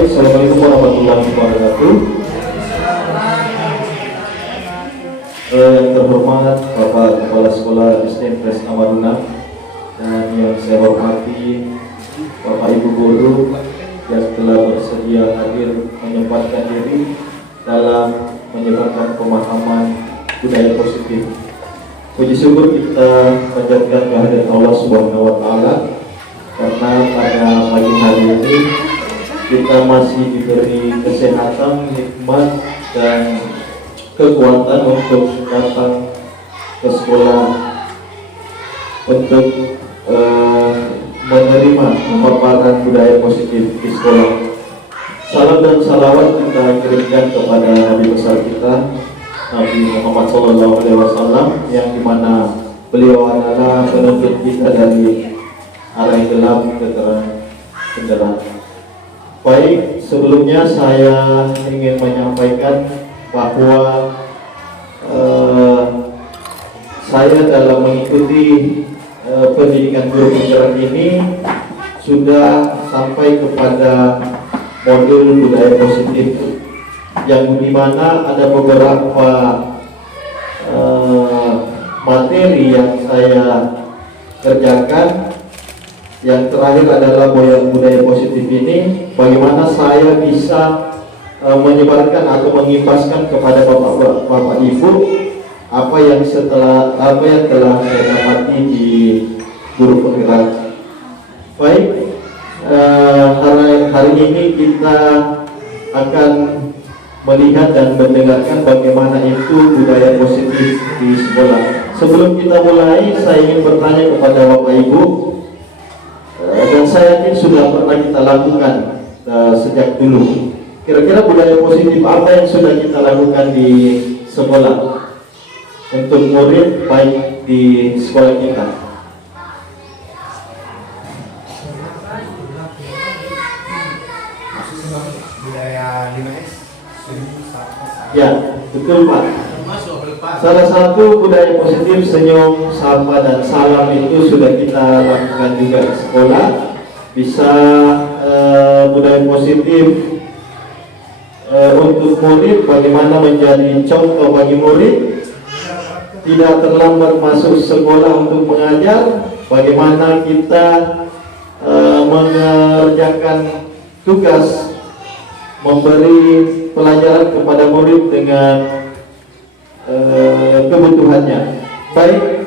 Baik, Assalamualaikum warahmatullahi wabarakatuh. Yang terhormat Bapak Kepala Sekolah SD Negeri Amaruna dan yang saya hormati Bapak Ibu guru yang telah bersedia hadir menyempatkan diri dalam menyebarkan pemahaman budaya positif. Puji syukur kita panjatkan kehadirat Allah Subhanahu wa Ta'ala karena pada pagi hari ini kita masih diberi kesehatan, hikmat, dan kekuatan untuk datang ke sekolah untuk menerima pemaparan budaya positif di sekolah. Salam dan salawat kita kirimkan kepada Nabi besar kita, Nabi Muhammad SAW, yang dimana beliau adalah penuntut kita dari arah yang gelap ke terang benderang. Baik, sebelumnya saya ingin menyampaikan bahwa saya dalam mengikuti pendidikan guru penggerak ini sudah sampai kepada modul budaya positif yang dimana ada beberapa materi yang saya kerjakan. Yang terakhir adalah budaya positif ini, bagaimana saya bisa menyebarkan atau mengimpaskan kepada bapak ibu apa yang telah saya dapati di guru penggerak. Baik, hari ini kita akan melihat dan mendengarkan bagaimana itu budaya positif di sekolah. Sebelum kita mulai, saya ingin bertanya kepada bapak ibu, dan saya yakin sudah pernah kita lakukan sejak dulu. Kira-kira budaya positif apa yang sudah kita lakukan di sekolah untuk murid baik di sekolah kita? Budaya 5S. Ya, betul Pak. Salah satu budaya positif senyum, sapa, dan salam itu sudah kita lakukan juga di sekolah. Bisa budaya positif untuk murid, bagaimana menjadi contoh bagi murid, tidak terlambat masuk sekolah untuk mengajar, bagaimana kita mengerjakan tugas, memberi pelajaran kepada murid dengan kebutuhannya. Baik,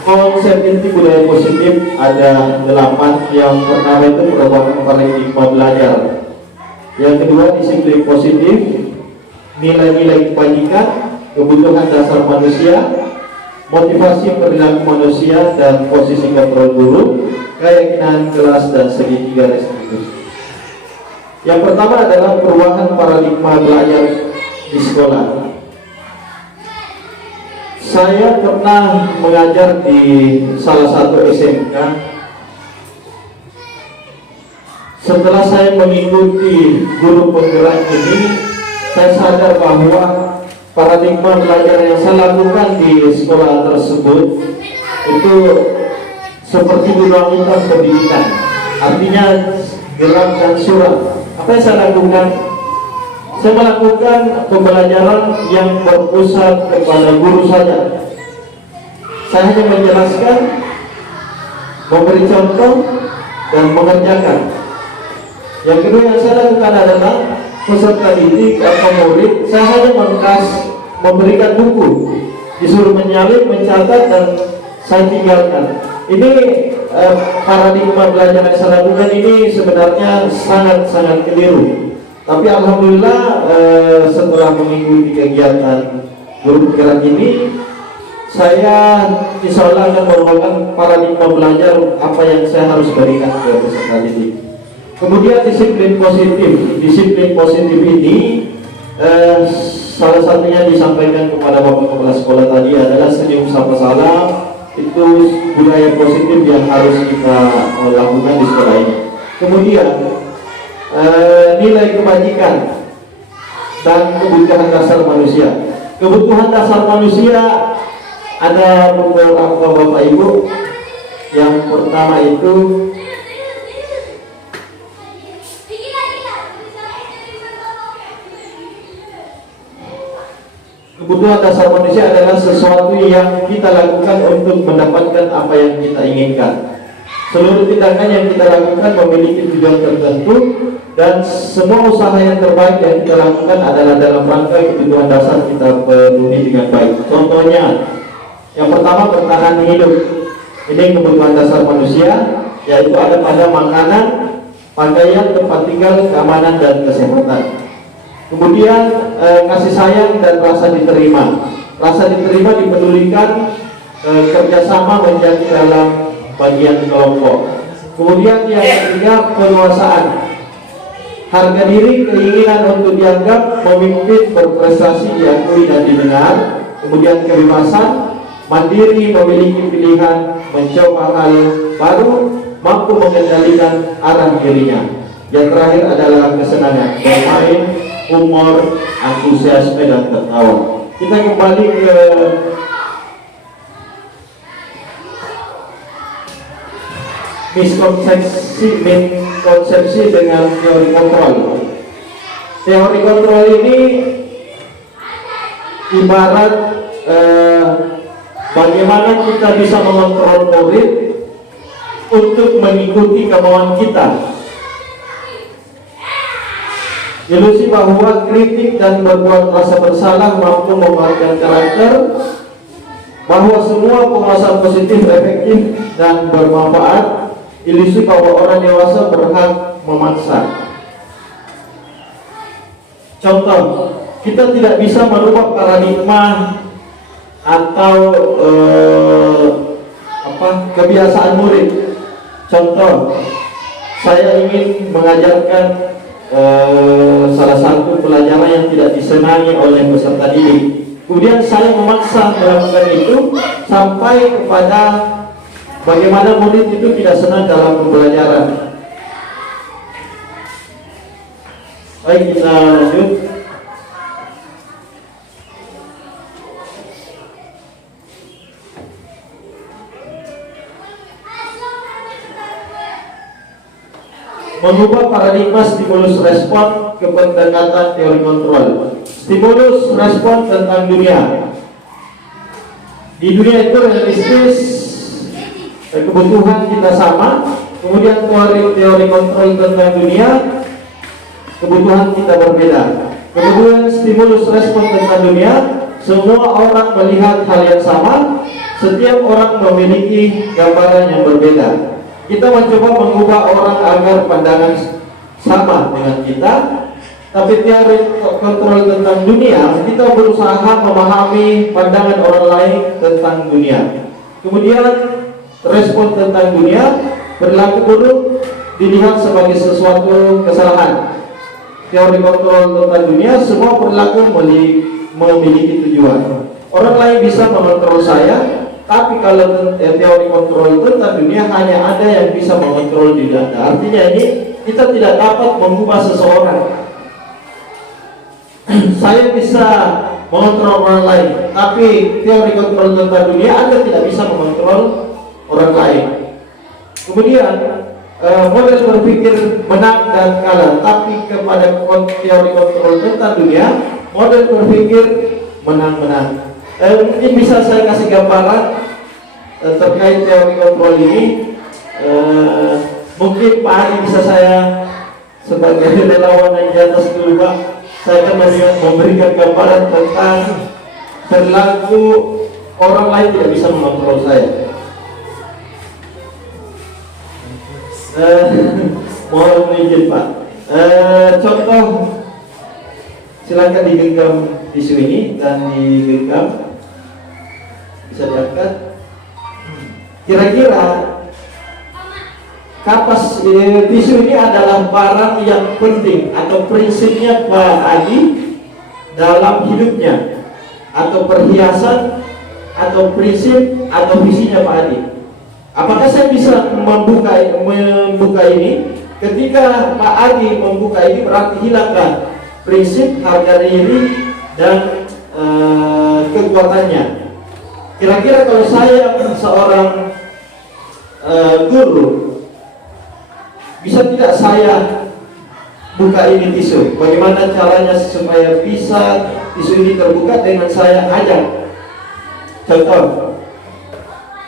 konsep inti budaya positif ada 8. Yang pertama itu perubahan paradigma belajar. Yang kedua, disiplin positif, nilai-nilai kebajikan, kebutuhan dasar manusia, motivasi perilaku manusia, dan posisi kontrol guru, keyakinan kelas, dan segitiga restitusi. Yang pertama adalah perubahan paradigma belajar di sekolah. Saya pernah mengajar di salah satu SMK. Setelah saya mengikuti guru penggerak ini, saya sadar bahwa paradigma belajar yang saya lakukan di sekolah tersebut itu seperti ruang hitam pendidikan, artinya gelap dan suram. Apa yang saya lakukan? Saya melakukan pembelajaran yang berpusat kepada guru saja. Saya hanya menjelaskan, memberi contoh, dan mengerjakan. Yang kedua yang saya lakukan adalah peserta didik atau murid, saya hanya memberikan buku, disuruh menyalin, mencatat, dan saya tinggalkan. Ini paradigma belajar yang saya lakukan ini sebenarnya sangat-sangat keliru. Tapi alhamdulillah setelah mengikuti kegiatan guru penggerak ini, saya insya Allah akan merupakan paradigma belajar apa yang saya harus berikan ke peserta didik. Kemudian disiplin positif. Disiplin positif ini salah satunya disampaikan kepada Bapak Kepala Sekolah tadi adalah senyum, sapa, salam. Itu budaya positif yang harus kita lakukan di sekolah ini. Kemudian nilai kebajikan dan kebutuhan dasar manusia. Kebutuhan dasar manusia ada beberapa Bapak Ibu. Yang pertama itu kebutuhan dasar manusia adalah sesuatu yang kita lakukan untuk mendapatkan apa yang kita inginkan. Seluruh tindakan yang kita lakukan memiliki tujuan tertentu, dan semua usaha yang terbaik yang kita lakukan adalah dalam rangka kebutuhan dasar kita penuhi dengan baik. Contohnya, yang pertama, bertahan hidup. Ini kebutuhan dasar manusia, yaitu ada pada makanan, pakaian, tempat tinggal, keamanan, dan kesehatan. Kemudian kasih sayang dan rasa diterima. Rasa diterima dipedulikan, kerjasama menjadi dalam bagian kelompok. Kemudian yang ketiga, penguasaan. Harga diri, keinginan untuk dianggap, memimpin, berprestasi, diakui dan didengar. Kemudian kebebasan, mandiri, memiliki pilihan, mencoba hal baru, mampu mengendalikan arah dirinya. Yang terakhir adalah kesenangan, bermain, humor, antusiasme, dan tertawa. Kita kembali ke miskonsepsi dengan teori kontrol. Teori kontrol ini ibarat bagaimana kita bisa mengontrol murid untuk mengikuti kemauan kita. Ilusi bahwa kritik dan berbuat rasa bersalah mampu mematikan karakter, bahwa semua penguasaan positif efektif dan bermanfaat. Ilusi bahwa orang dewasa berhak memaksa. Contoh, kita tidak bisa merubah paradigma atau kebiasaan murid. Contoh, saya ingin mengajarkan salah satu pelajaran yang tidak disenangi oleh peserta didik. Kemudian saya memaksa melakukan itu sampai kepada bagaimana murid itu tidak senang dalam pembelajaran. Baik, kita lanjut. Mengubah paradigma stimulus respon ke pendekatan teori kontrol. Stimulus respon tentang dunia. Di dunia itu realistis, kebutuhan kita sama. Kemudian teori kontrol tentang dunia, kebutuhan kita berbeda. Kemudian stimulus respon tentang dunia, semua orang melihat hal yang sama. Setiap orang memiliki gambaran yang berbeda. Kita mencoba mengubah orang agar pandangan sama dengan kita. Tapi teori kontrol tentang dunia, kita berusaha memahami pandangan orang lain tentang dunia. Kemudian respon tentang dunia, perilaku buruk dilihat sebagai sesuatu kesalahan. Teori kontrol tentang dunia, semua perilaku memiliki tujuan. Orang lain bisa mengontrol saya, tapi kalau teori kontrol tentang dunia, hanya ada yang bisa mengontrol diri Anda. Artinya ini, kita tidak dapat mengubah seseorang. Saya bisa mengontrol orang lain, tapi teori kontrol tentang dunia, Anda tidak bisa mengontrol orang lain. Kemudian model berpikir menang dan kalah, tapi kepada teori kontrol tentang dunia, model berpikir menang-menang. Mungkin bisa saya kasih gambaran terkait teori kontrol ini. Mungkin Pak Adi bisa saya sebagai relawan yang di atas dulu, Pak. Saya akan memberikan gambaran tentang perilaku orang lain tidak bisa mengontrol saya. Mohon izin, Pak. Contoh, silakan digenggam tisu ini dan digenggam, bisa diangkat. Kira-kira kapas tisu ini adalah barang yang penting atau prinsipnya Pak Adi dalam hidupnya, atau perhiasan, atau prinsip, atau visinya Pak Adi. Apakah saya bisa membuka ini? Ketika Pak Adi membuka ini, berarti hilanglah prinsip, harga diri, dan kekuatannya. Kira-kira kalau saya seorang guru, bisa tidak saya buka ini tisu. Bagaimana caranya supaya bisa tisu ini terbuka dengan saya ajak. Contoh,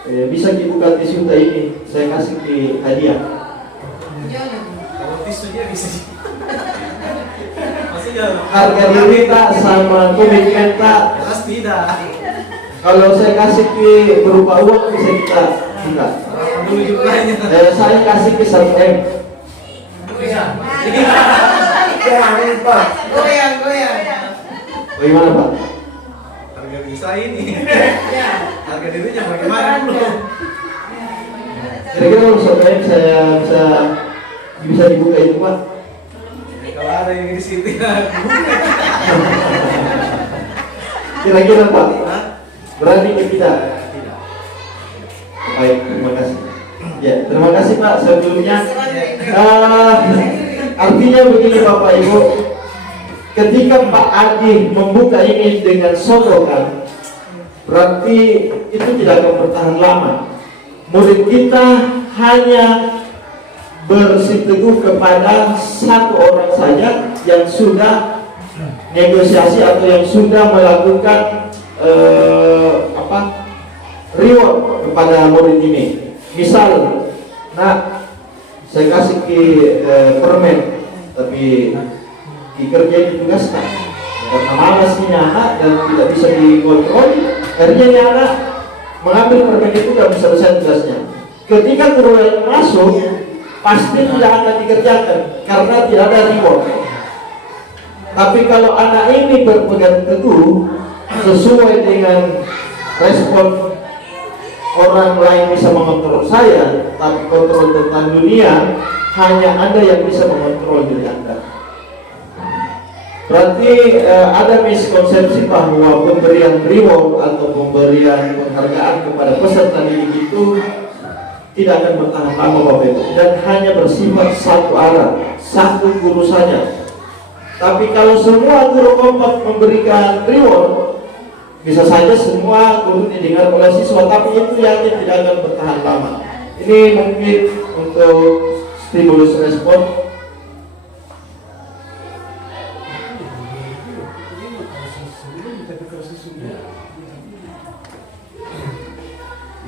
bisa dibuka tisu ini, saya kasih ke hadiah. Kalau tisu dia bisa. Maksudnya Harga diri tak sama komitmen tak. jelas tidak. Kalau saya kasih ke berupa uang bisa kita buka. Dulu jumlahnya. Saya kasih ke 1M. Goyang. Jangan Pak. Goyang. Bagaimana Pak? Harga bisa ini. Harga dirinya bagaimana dulu? Kira-kira kalau 1M saya bisa dibuka itu Pak? Kalau ada yang di sini Kira-kira Pak? Hah? Berani ke kita? Tidak. Baik, terima kasih. Ya, terima kasih Pak sebelumnya. Artinya begini Bapak Ibu, ketika Pak Adi membuka ini dengan sokongan, berarti itu tidak akan bertahan lama. Murid kita hanya bersiteguh kepada satu orang saja yang sudah negosiasi atau yang sudah melakukan reward kepada murid ini. Misal, nah saya kasih ke permen, tapi kerja ditugaskan karena malas ini anak dan tidak bisa dikontrol. Akhirnya ini anak mengambil permen itu dan selesai tugasnya. Ketika guru lain masuk, pasti tidak akan dikerjakan karena tidak ada reward. Tapi kalau anak ini berpegang teguh sesuai dengan respon orang lain bisa mengontrol saya, tapi kontrol tentang dunia hanya Anda yang bisa mengontrol diri Anda. Berarti ada miskonsepsi bahwa pemberian reward atau pemberian penghargaan kepada peserta didik itu tidak akan bertahan lama Bapak Ibu, dan hanya bersifat satu arah, satu guru saja. Tapi kalau semua guru kompak memberikan reward, bisa saja semua guru didengar oleh siswa, tapi itu yakin tidak akan bertahan lama. Ini mungkin untuk stimulus respon.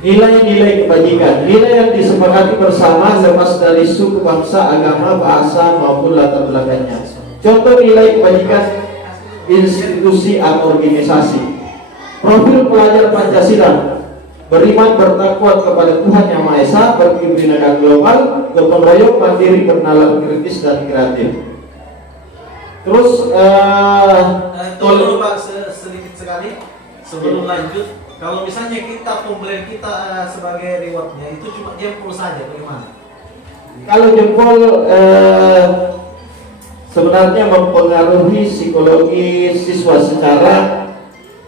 Nilai-nilai kebajikan, nilai yang disepakati bersama lepas dari suku, bangsa, agama, bahasa maupun latar belakangnya. Contoh nilai kebajikan institusi atau organisasi. Profil pelajar Pancasila: beriman bertakwa kepada Tuhan Yang Maha Esa, berkebudayaan global, gotong royong, mandiri, bernalar, kritis dan kreatif. Terus tolong Pak sedikit sekali sebelum lanjut. Kalau misalnya kita pemberian kita sebagai rewardnya itu cuma jempol saja, bagaimana? Kalau jempol sebenarnya mempengaruhi psikologi siswa secara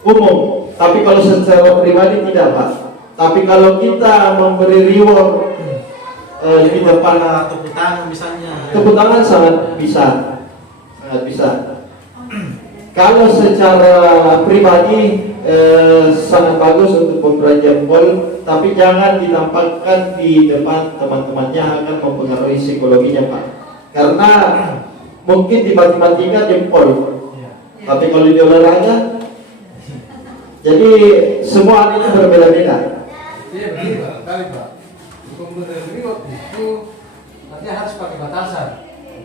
umum, tapi kalau secara pribadi tidak Pak. Tapi kalau kita memberi reward di depan, tepuk tangan misalnya. tepuk tangan sangat bisa. Kalau secara pribadi sangat bagus untuk pemberian jempol, tapi jangan ditampakkan di depan teman-temannya, akan mempengaruhi psikologinya Pak. Karena mungkin di matematika jempol, tapi kalau di olahraga, jadi semua ini berbeda-beda. Iya begitu Pak. Pemberian reward itu artinya harus pakai batasan.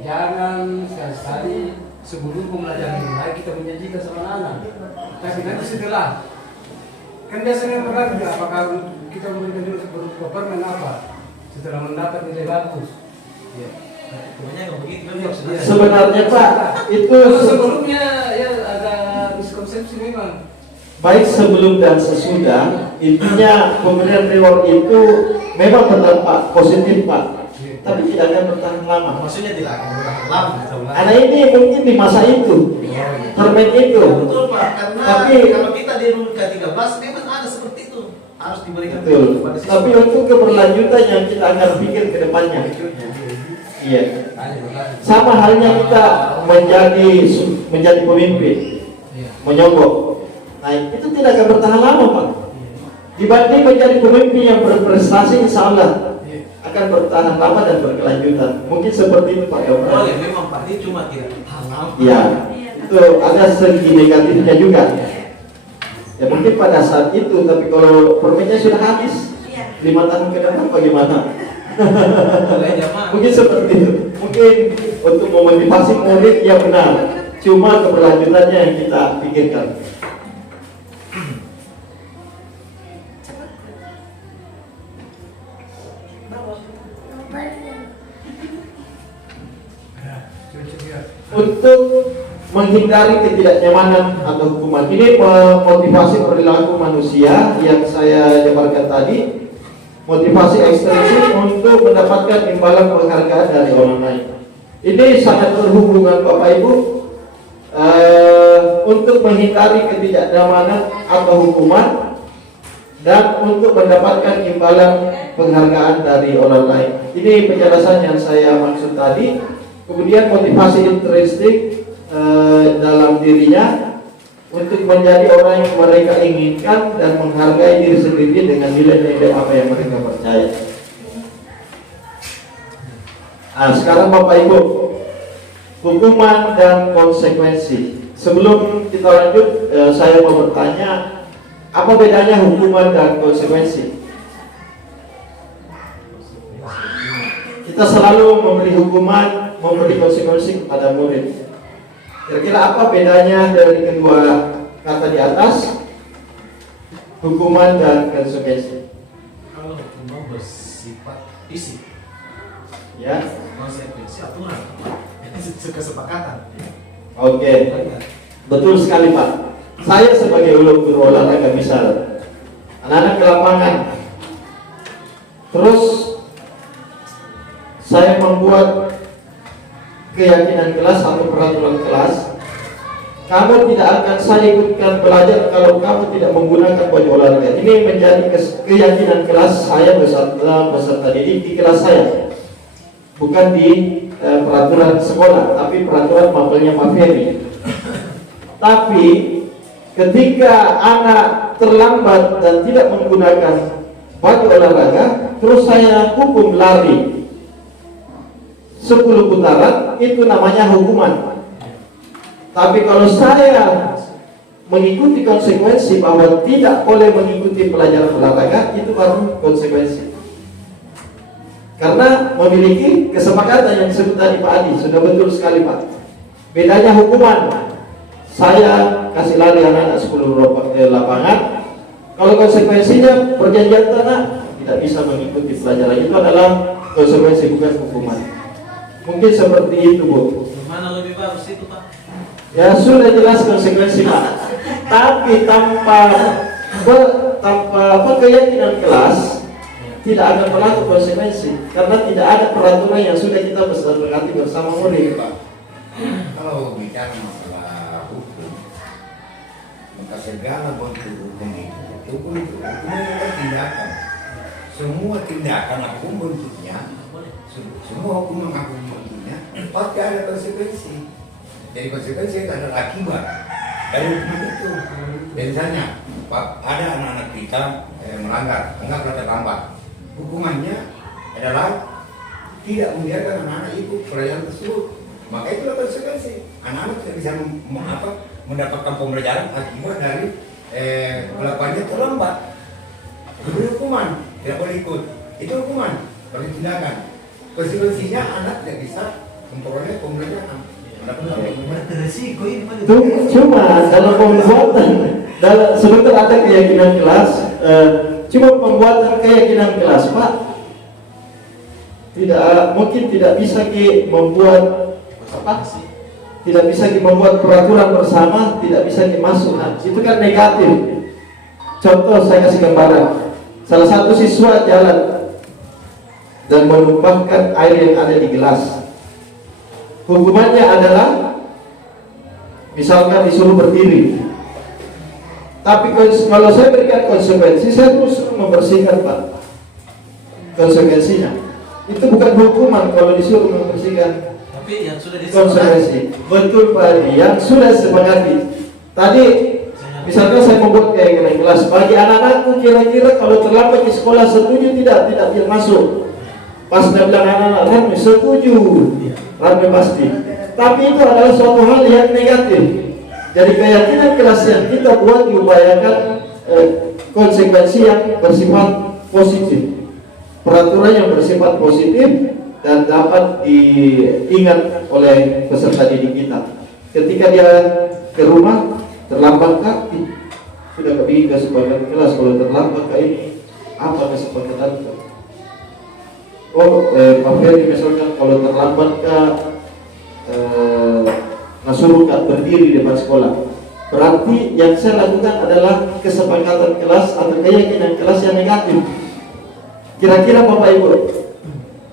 Jangan sekali-sekali sebelum pembelajaran mulai kita menjanjikan sama anak. Tapi nanti setelah, kan biasanya pernah apakah kita memberikan dulu berupa permen apa setelah mendapat nilai bagus. Ya. Pokoknya nggak begitu kan maksudnya. Sebenarnya Pak, itu Sebelumnya ya ada miskonsepsi memang. baik sebelum dan sesudah, intinya pemberian reward itu memang berdampak positif Pak, tapi tidak akan bertahan lama. Maksudnya tidak akan bertahan lama. Anak ini mungkin di masa itu, permen itu, Betul Pak, karena Tapi- kalau kita di RUN K13 memang ada seperti itu, harus diberikan betul. kepada siswa. Tapi untuk keberlanjutan yang kita akan pikir ke depannya, iya. Sama halnya kita menjadi pemimpin, menyogok. Nah itu tidak akan bertahan lama Pak. Dibanding menjadi pemimpin yang berprestasi, insya Allah akan bertahan lama dan berkelanjutan. Mungkin seperti itu Pak Yofran. Boleh, memang Pak, ini cuma tidak halal. Ya, itu ada segi negatifnya juga. Ya mungkin pada saat itu, tapi kalau permennya sudah habis 5 tahun ke depan bagaimana? Boleh jamaah. Mungkin seperti itu. Mungkin untuk memotivasi murid yang benar. Cuma keberlanjutannya yang kita pikirkan. Untuk menghindari ketidaknyamanan atau hukuman, ini memotivasi perilaku manusia yang saya jabarkan tadi. Motivasi ekstrinsik untuk mendapatkan imbalan penghargaan dari orang lain. Ini sangat berhubungan Bapak Ibu, untuk menghindari ketidaknyamanan atau hukuman dan untuk mendapatkan imbalan penghargaan dari orang lain. Ini penjelasan yang saya maksud tadi. Kemudian motivasi intrinsik dalam dirinya untuk menjadi orang yang mereka inginkan dan menghargai diri sendiri dengan nilai-nilai apa yang mereka percaya. Nah, sekarang Bapak Ibu, hukuman dan konsekuensi. Sebelum kita lanjut, saya mau bertanya, apa bedanya hukuman dan konsekuensi? Kita selalu memberi hukuman, memberi konsekuensi kepada murid. Kira-kira apa bedanya dari kedua kata di atas, hukuman dan konsekuensi? Kalau hukuman bersifat fisik, Ya, konsekuensi aturan, kesepakatan. oke, betul sekali Pak. Saya sebagai guru olahraga misal, anak-anak ke lapangan, terus saya membuat keyakinan kelas atau peraturan kelas, kamu tidak akan saya ikutkan belajar kalau kamu tidak menggunakan baju olahraga. Ini menjadi keyakinan kelas saya beserta didik di kelas saya, bukan di peraturan sekolah, tapi peraturan mapelnya Pak Ferry. Tapi ketika anak terlambat dan tidak menggunakan baju olahraga, terus saya hukum lari 10 putaran, itu namanya hukuman. Tapi kalau saya mengikuti konsekuensi bahwa tidak boleh mengikuti pelajaran olahraga, itu baru konsekuensi. Karena memiliki kesepakatan yang disebut tadi Pak Adi, sudah betul sekali Pak. Bedanya hukuman, saya kasih lari anak-anak 10 lapangan. Kalau konsekuensinya perjanjian tanah, tidak bisa mengikuti pelajaran, itu adalah konsekuensi, bukan hukuman. Mungkin seperti itu Bu. Mana lebih bagus itu Pak? Ya sudah jelas konsekuensi Pak. Tapi tanpa keyakinan kelas tidak akan berlaku konsekuensi, karena tidak ada peraturan yang sudah kita sepakati bersama murid Pak. Kalau bicara masalah hukum, maka segala bentuk hukum itu adalah tindakan. Semua tindakan hukum bentuknya, semua hukum mengaku bentuknya pasti ada konsekuensi. Jadi konsekuensi itu adalah akibat dari hukuman itu. Misalnya, Pak, ada anak-anak kita melanggar, anggaplah terlambat. Hukumannya adalah tidak membiarkan anak-anak ikut pelajaran tersebut. Maka itulah konsekuensi. Anak-anak tidak bisa mendapatkan pembelajaran akibat dari melakukannya terlambat. Itu hukuman, tidak boleh ikut. Itu hukuman, berarti tindakan. Konsekuensinya anak tidak bisa memperoleh pembelajaran. Beresiko ini Pak. Cuma dalam pembuatan, sebentar ada keyakinan kelas, cuma pembuatan keyakinan kelas Pak, tidak mungkin tidak bisa membuat apa? Tidak bisa membuat peraturan bersama, tidak bisa dimasuk. Itu kan negatif. Contoh saya kasih gambaran. Salah satu siswa jalan dan menumpahkan air yang ada di gelas. Hukumannya adalah misalkan disuruh berdiri. Tapi kalau saya berikan konsekuensi, saya harus membersihkan Pak. Konsekuensinya itu bukan hukuman kalau disuruh membersihkan. Tapi yang sudah konsekuensi. Betul Pak, yang sudah sepakati. Tadi misalkan saya membuat keyakinan kelas bagi anak-anakku, kira-kira kalau terlambat di sekolah setuju tidak biar masuk. Pas dia bilang anak-anak Rame setuju, Iya. Rame pasti. Tapi itu adalah suatu hal yang negatif. Jadi keyakinan kelas yang kita buat diupayakan konsekuensi yang bersifat positif, peraturan yang bersifat positif dan dapat diingat oleh peserta didik kita. Ketika dia ke rumah terlambat kah? Sudah kebagi kesepakatan kelas. Kalau terlambat kah ini apa kesepakatan itu? Pak Ferry misalkan kalau terlambat kah suruh kah berdiri di depan sekolah. Berarti yang saya lakukan adalah kesepakatan kelas atau keyakinan kelas yang negatif. Kira-kira Bapak Ibu,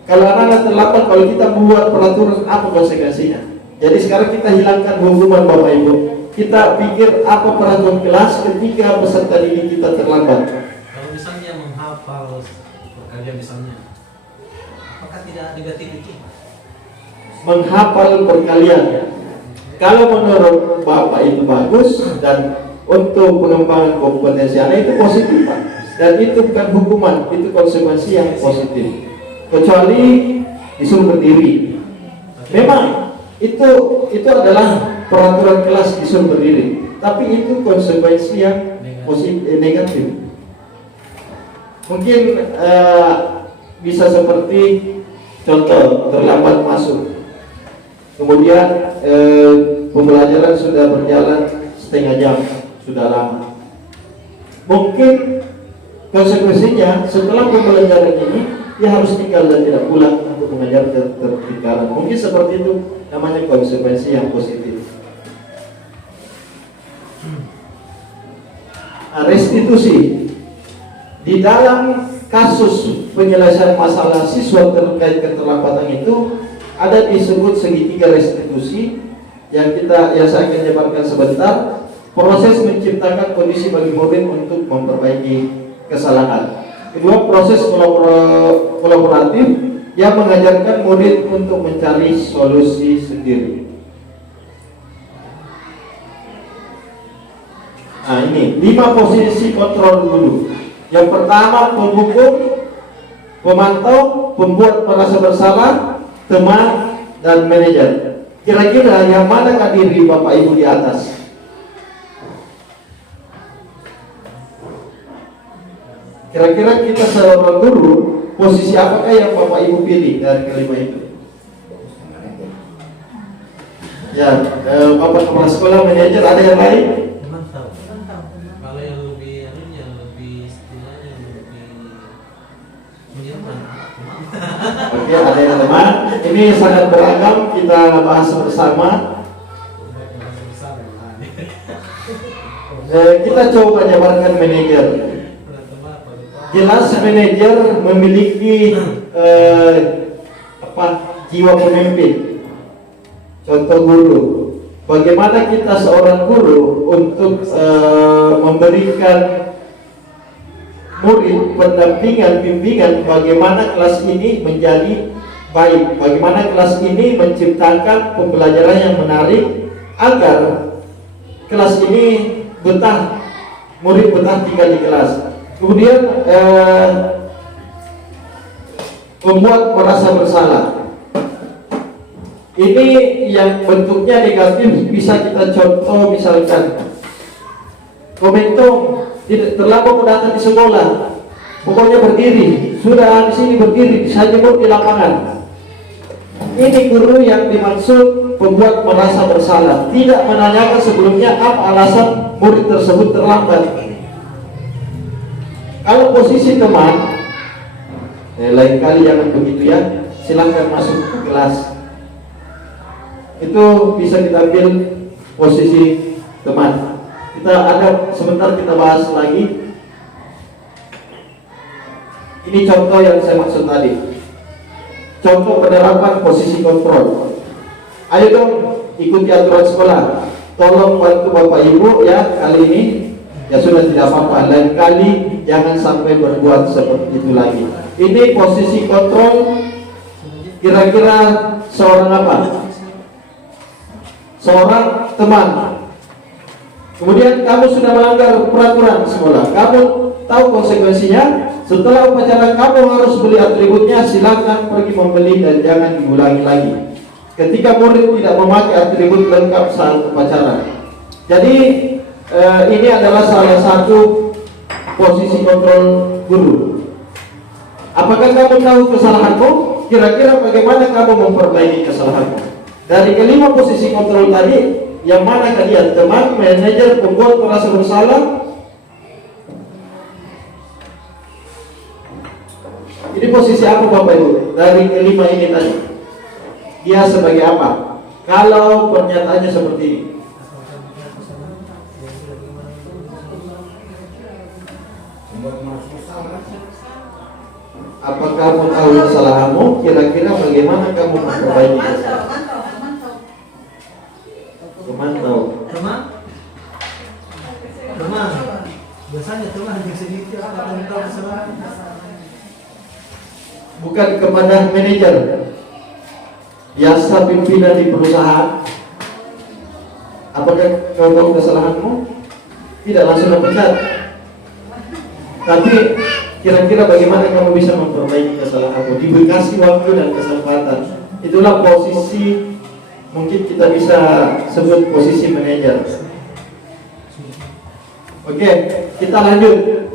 kalau anak-anak terlambat, kalau kita membuat peraturan apa konsekuensinya? Jadi sekarang kita hilangkan hukuman Bapak Ibu. Kita pikir apa peraturan kelas ketika peserta didik kita terlambat. Kalau misalnya menghafal perkalian misalnya, apakah tidak negatif itu? Menghafal perkalian. Kalau menurut Bapak itu bagus dan untuk pengembangan kompetensi anak itu positif Pak. Dan itu bukan hukuman, itu konsekuensi yang positif. Kecuali disuruh berdiri. Memang itu adalah peraturan kelas disuruh berdiri. Tapi itu konsekuensi yang positif, negatif. Mungkin bisa seperti contoh terlambat masuk. Kemudian pembelajaran sudah berjalan setengah jam, sudah lama. Mungkin konsekuensinya setelah pembelajaran ini dia harus tinggal dan tidak pulang untuk mengajar ketinggalan. Mungkin seperti itu namanya konsekuensi yang positif. Restitusi di dalam kasus penyelesaian masalah siswa terkait keterlambatan itu ada disebut segitiga restitusi yang saya akan jabarkan sebentar. Proses menciptakan kondisi bagi murid untuk memperbaiki kesalahan. Kedua, proses kolaboratif yang mengajarkan murid untuk mencari solusi sendiri. Nah ini 5 posisi kontrol dulu. Yang pertama penghukum, pemantau, pembuat merasa bersalah, teman, dan manajer. Kira-kira yang manakah diri Bapak Ibu di atas? Kira-kira kita seorang guru, posisi apakah yang Bapak Ibu pilih dari kelima itu? Ya, Bapak kepala sekolah, manajer, ada yang lain? Mantap. Kalau yang lebih lebih istilahnya lebih menyenangkan. Oke, ada yang teman. Ini sangat beragam, kita bahas bersama. Kita coba jabarkan manajer. Jelas manajer memiliki jiwa pemimpin. Contoh guru. Bagaimana kita seorang guru untuk memberikan murid pendampingan, bimbingan bagaimana kelas ini menjadi baik, bagaimana kelas ini menciptakan pembelajaran yang menarik agar kelas ini betah, murid betah tinggal di kelas. Kemudian membuat merasa bersalah. Ini yang bentuknya negatif bisa kita contoh, misalkan komentong tidak terlambat datang di sekolah, pokoknya berdiri, sudah di sini berdiri, bisa jemput di lapangan. Ini guru yang dimaksud membuat merasa bersalah, tidak menanyakan sebelumnya apa alasan murid tersebut terlambat. Kalau posisi teman, lain kali jangan begitu ya, silahkan masuk ke kelas. Itu bisa kita ambil posisi teman. Kita ada sebentar kita bahas lagi. Ini contoh yang saya maksud tadi. Contoh penerapan posisi kontrol. Ayo dong ikuti aturan sekolah. Tolong bantu Bapak Ibu ya kali ini. Ya sudah tidak apa-apa. Lain kali jangan sampai berbuat seperti itu lagi. Ini posisi kontrol. Kira-kira seorang apa? Seorang teman. Kemudian kamu sudah melanggar peraturan sekolah, kamu tahu konsekuensinya. Setelah upacara kamu harus beli atributnya, silakan pergi membeli dan jangan diulangi lagi. Ketika murid tidak memakai atribut lengkap saat upacara. Jadi ini adalah salah satu posisi kontrol guru. Apakah kamu tahu kesalahanmu? Kira-kira bagaimana kamu memperbaiki kesalahanmu? Dari kelima posisi kontrol tadi, yang mana kalian? Teman, manajer, pembuat merasa bersalah? Ini posisi apa Bapak Ibu? Dari kelima ini tadi, dia sebagai apa? Kalau pernyataannya seperti ini. Apakah kamu tahu kesalahanmu? Kira-kira bagaimana kamu memperbaiki? Memantau. Teman, biasanya teman hanya sedikit akan tahu kesalahan. Bukan kepada manajer, biasa pimpinan di perusahaan. Apakah kau tahu kesalahanmu? Tidak langsung dipecat. Tapi kira-kira bagaimana kamu bisa memperbaiki kesalahanmu? Dikasih waktu dan kesempatan. Itulah posisi, mungkin kita bisa sebut posisi manajer. Oke, kita lanjut.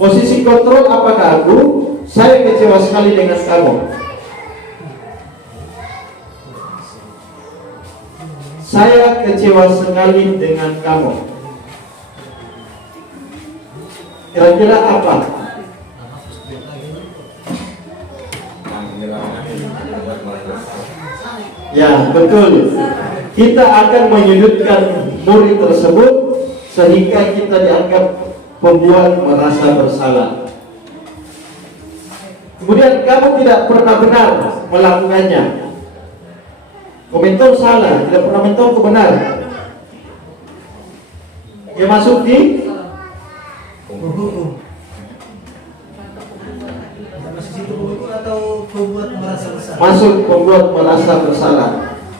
Posisi kontrol apakah aku? Saya kecewa sekali dengan kamu. Saya kecewa sekali dengan kamu. Kira-kira apa? Ya, betul. Kita akan menyudutkan murid tersebut sehingga kita dianggap pembuat merasa bersalah. Kemudian kamu tidak pernah benar melakukannya. Komentar salah, tidak pernah mentor benar. Dia masuk di Hukum. Masih situ hukum atau pembuat merasa bersalah? masuk pembuat merasa bersalah.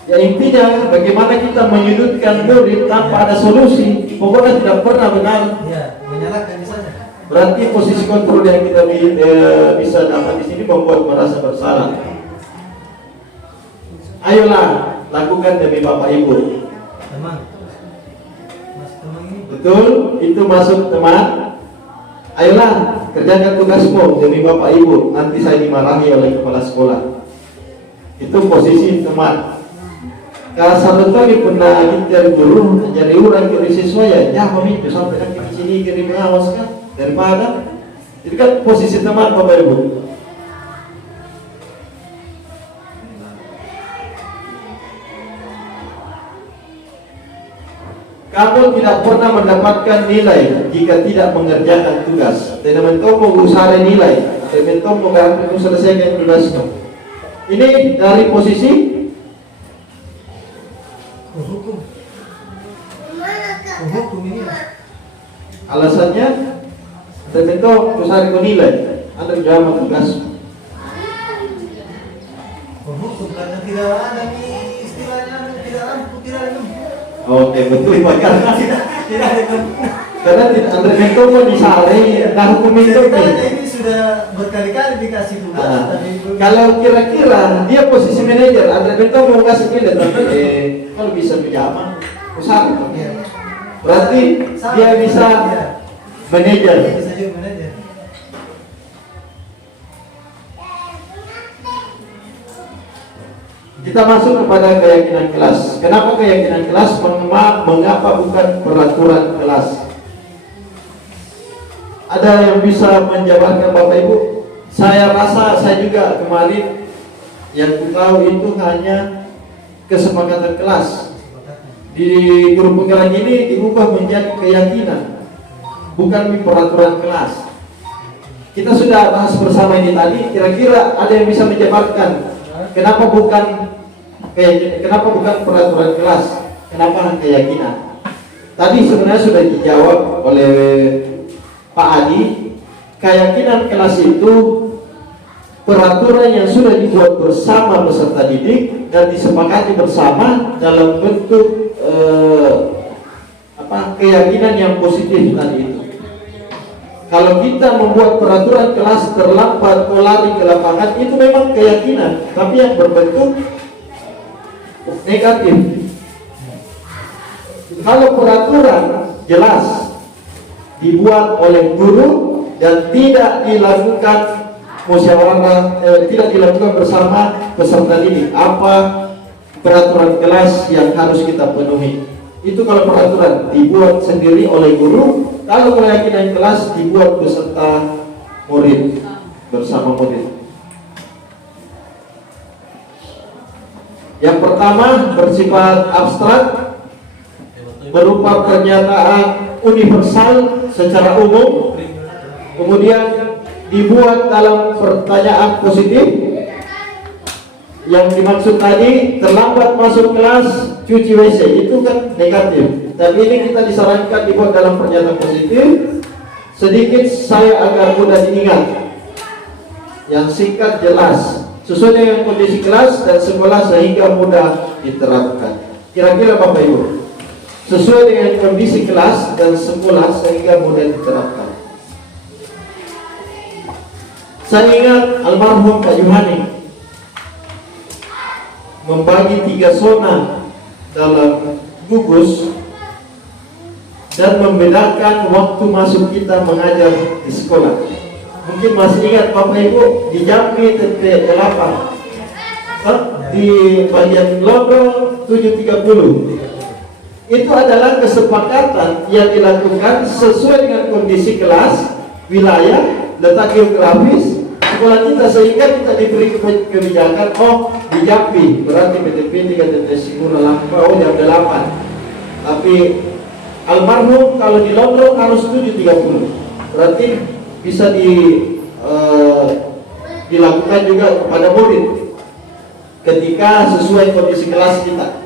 Ya intinya bagaimana kita menyudutkan murid tanpa ada solusi. Pokoknya tidak pernah benar. Ya, menyalahkan misalnya. Berarti posisi kontrol yang kita bisa dapat di sini membuat merasa bersalah. Ayolah lakukan demi Bapak Ibu. Teman, mas teman ini Betul, itu masuk teman. Ayolah kerjakan tugasmu demi Bapak Ibu. Nanti saya dimarahi oleh kepala sekolah. Itu posisi teman. Kalau satu kali pernah kita guru jadi orang ke siswa ya pemimpin sampai ke sini ke pengawas kan daripada itu kan posisi teman Bapak Ibu. Kamu tidak pernah mendapatkan nilai jika tidak mengerjakan tugas. Tidak mentomo usaha nilai. Tidak mentomo karena selesaikan tugasmu. Ini dari posisi hukum. Hukum ini. alasannya tidak mentomo usaha nilai. Anda jawab tugas. Hukum karena tidak ada nih istilahnya tidak ada. Oke, betul Pak. Karena Tidak ada. karena tidak Anda mentomo disalahi. Nah hukum itu Ini sudah berkali-kali dikasih tugas. Nah, tapi belum- kalau kira-kira dia posisi manajer, Anda betul mau kasih pilih, tapi kalau bisa pinjaman, usaha. Iya. Berarti dia bisa Iya. manajer. Bisa juga manajer. Kita masuk kepada keyakinan kelas. Kenapa keyakinan kelas? Mengapa bukan peraturan kelas? Ada yang bisa menjabarkan Bapak Ibu? Saya rasa saya juga kemarin yang ku tahu itu hanya kesepakatan kelas. Di guru penggerak ini diubah menjadi keyakinan, bukan peraturan kelas. Kita sudah bahas bersama ini tadi. Kira-kira ada yang bisa menjabarkan kenapa bukan peraturan kelas? Kenapa keyakinan? Tadi sebenarnya sudah dijawab oleh Pak Adi. Keyakinan kelas itu peraturan yang sudah dibuat bersama peserta didik dan disepakati bersama dalam bentuk keyakinan yang positif tadi itu. Kalau kita membuat peraturan kelas terlambat atau lari ke lapangan, itu memang keyakinan, tapi yang berbentuk negatif. Kalau peraturan jelas dibuat oleh guru dan tidak dilakukan musyawarah, tidak dilakukan bersama peserta didik, apa peraturan kelas yang harus kita penuhi? Itu kalau peraturan dibuat sendiri oleh guru. Kalau keyakinan kelas dibuat beserta murid, bersama murid. Yang pertama bersifat abstrak, berupa pernyataan universal secara umum, kemudian dibuat dalam pertanyaan positif. Yang dimaksud tadi, terlambat masuk kelas, cuci WC, itu kan negatif. Tapi ini kita disarankan dibuat dalam pernyataan positif. Sedikit saya agar mudah diingat, yang singkat jelas, sesuai dengan kondisi kelas dan sekolah sehingga mudah diterapkan. Kira-kira Bapak Ibu, sesuai dengan kondisi kelas dan sekolah sehingga mudah diterapkan. Saya ingat almarhum Pak Yuhani membagi 3 zona dalam gugus dan membedakan waktu masuk kita mengajar di sekolah. Mungkin masih ingat Bapak Ibu, di Jambi TP 8, di bagian Londo 7.30. Itu adalah kesepakatan yang dilakukan sesuai dengan kondisi kelas, wilayah, letak geografis sekolah kita, sehingga kita diberi kebijakan, oh di Jambi berarti PTP 3 TP Sigura Lampau jam 8, tapi almarhum kalau di Londo harus 7.30, berarti bisa dilakukan juga kepada murid ketika sesuai kondisi kelas kita.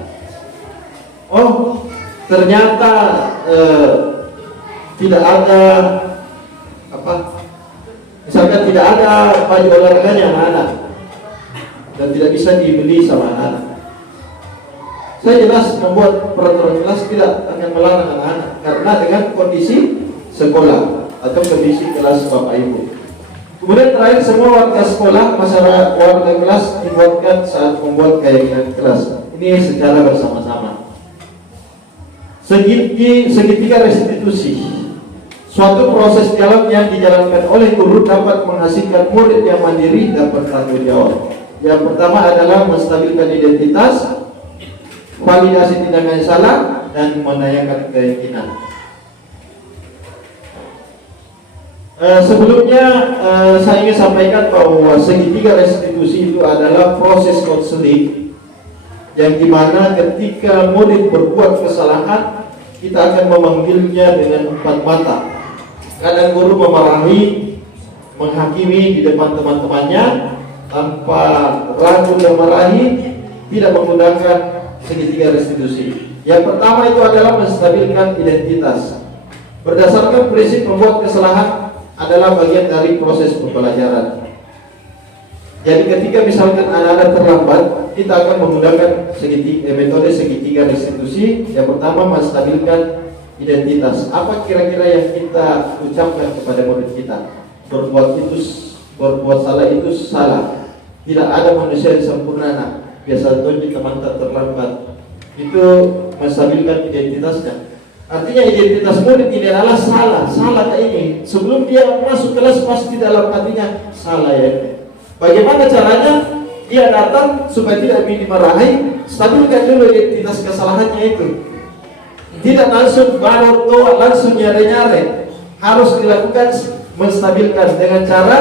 Oh ternyata tidak ada misalkan tidak ada baju olahraganya anak-anak dan tidak bisa dibeli sama anak-anak. Saya jelas membuat peraturan kelas tidak akan melarang anak-anak karena dengan kondisi sekolah atau kondisi kelas Bapak Ibu. Kemudian terakhir, semua warga sekolah, masyarakat, warga kelas dibuatkan saat membuat keyakinan kelas. Ini secara bersama-sama. Segitiga restitusi. Suatu proses dialog yang dijalankan oleh guru dapat menghasilkan murid yang mandiri dan bertanggung jawab. Yang pertama adalah menstabilkan identitas, validasi tindakan salah, dan menanyakan keyakinan. Sebelumnya saya ingin sampaikan bahwa segitiga restitusi itu adalah proses konseling yang dimana ketika murid berbuat kesalahan, kita akan memanggilnya dengan 4 mata. Kadang guru memarahi, menghakimi di depan teman-temannya tanpa ragu dan marahi, tidak menggunakan segitiga restitusi. Yang pertama itu adalah menstabilkan identitas. Berdasarkan prinsip membuat kesalahan adalah bagian dari proses pembelajaran. Jadi ketika misalkan anak-anak terlambat, kita akan menggunakan metode segitiga restitusi. Yang pertama menstabilkan identitas. Apa kira-kira yang kita ucapkan kepada murid kita? Berbuat salah itu salah. Tidak ada manusia yang sempurna. Nah, biasa tuh di teman tak terlambat. Itu menstabilkan identitasnya. Artinya identitas murid ini adalah salah kayak ini. Sebelum dia masuk kelas pasti dalam hatinya salah ya. Bagaimana caranya? Dia datang supaya tidak dimarahi, stabilkan dulu identitas kesalahannya itu. Tidak langsung baru tua, langsung nyare-nyare. Harus dilakukan menstabilkan dengan cara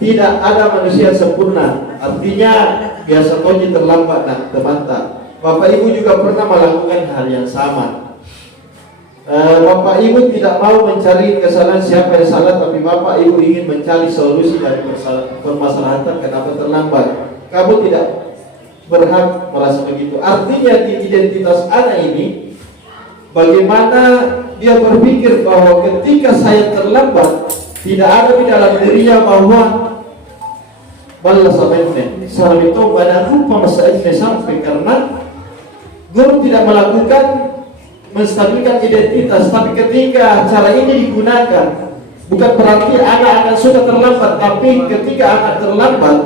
tidak ada manusia sempurna. Artinya biasa kunci terlambat nah teman-teman. Bapak Ibu juga pernah melakukan hal yang sama. Bapak Ibu tidak mau mencari kesalahan siapa yang salah, tapi Bapak Ibu ingin mencari solusi dari permasalahan kenapa terlambat. Kamu tidak berhak merasa begitu. Artinya di identitas anak ini, bagaimana dia berpikir bahwa ketika saya terlambat, tidak ada di dalam dirinya bahwa balas sampai salah itu pada rupa masa ini sampai karena guru tidak melakukan menstabilkan identitas, tapi ketika cara ini digunakan, bukan berarti anak akan suka terlambat, tapi ketika anak terlambat,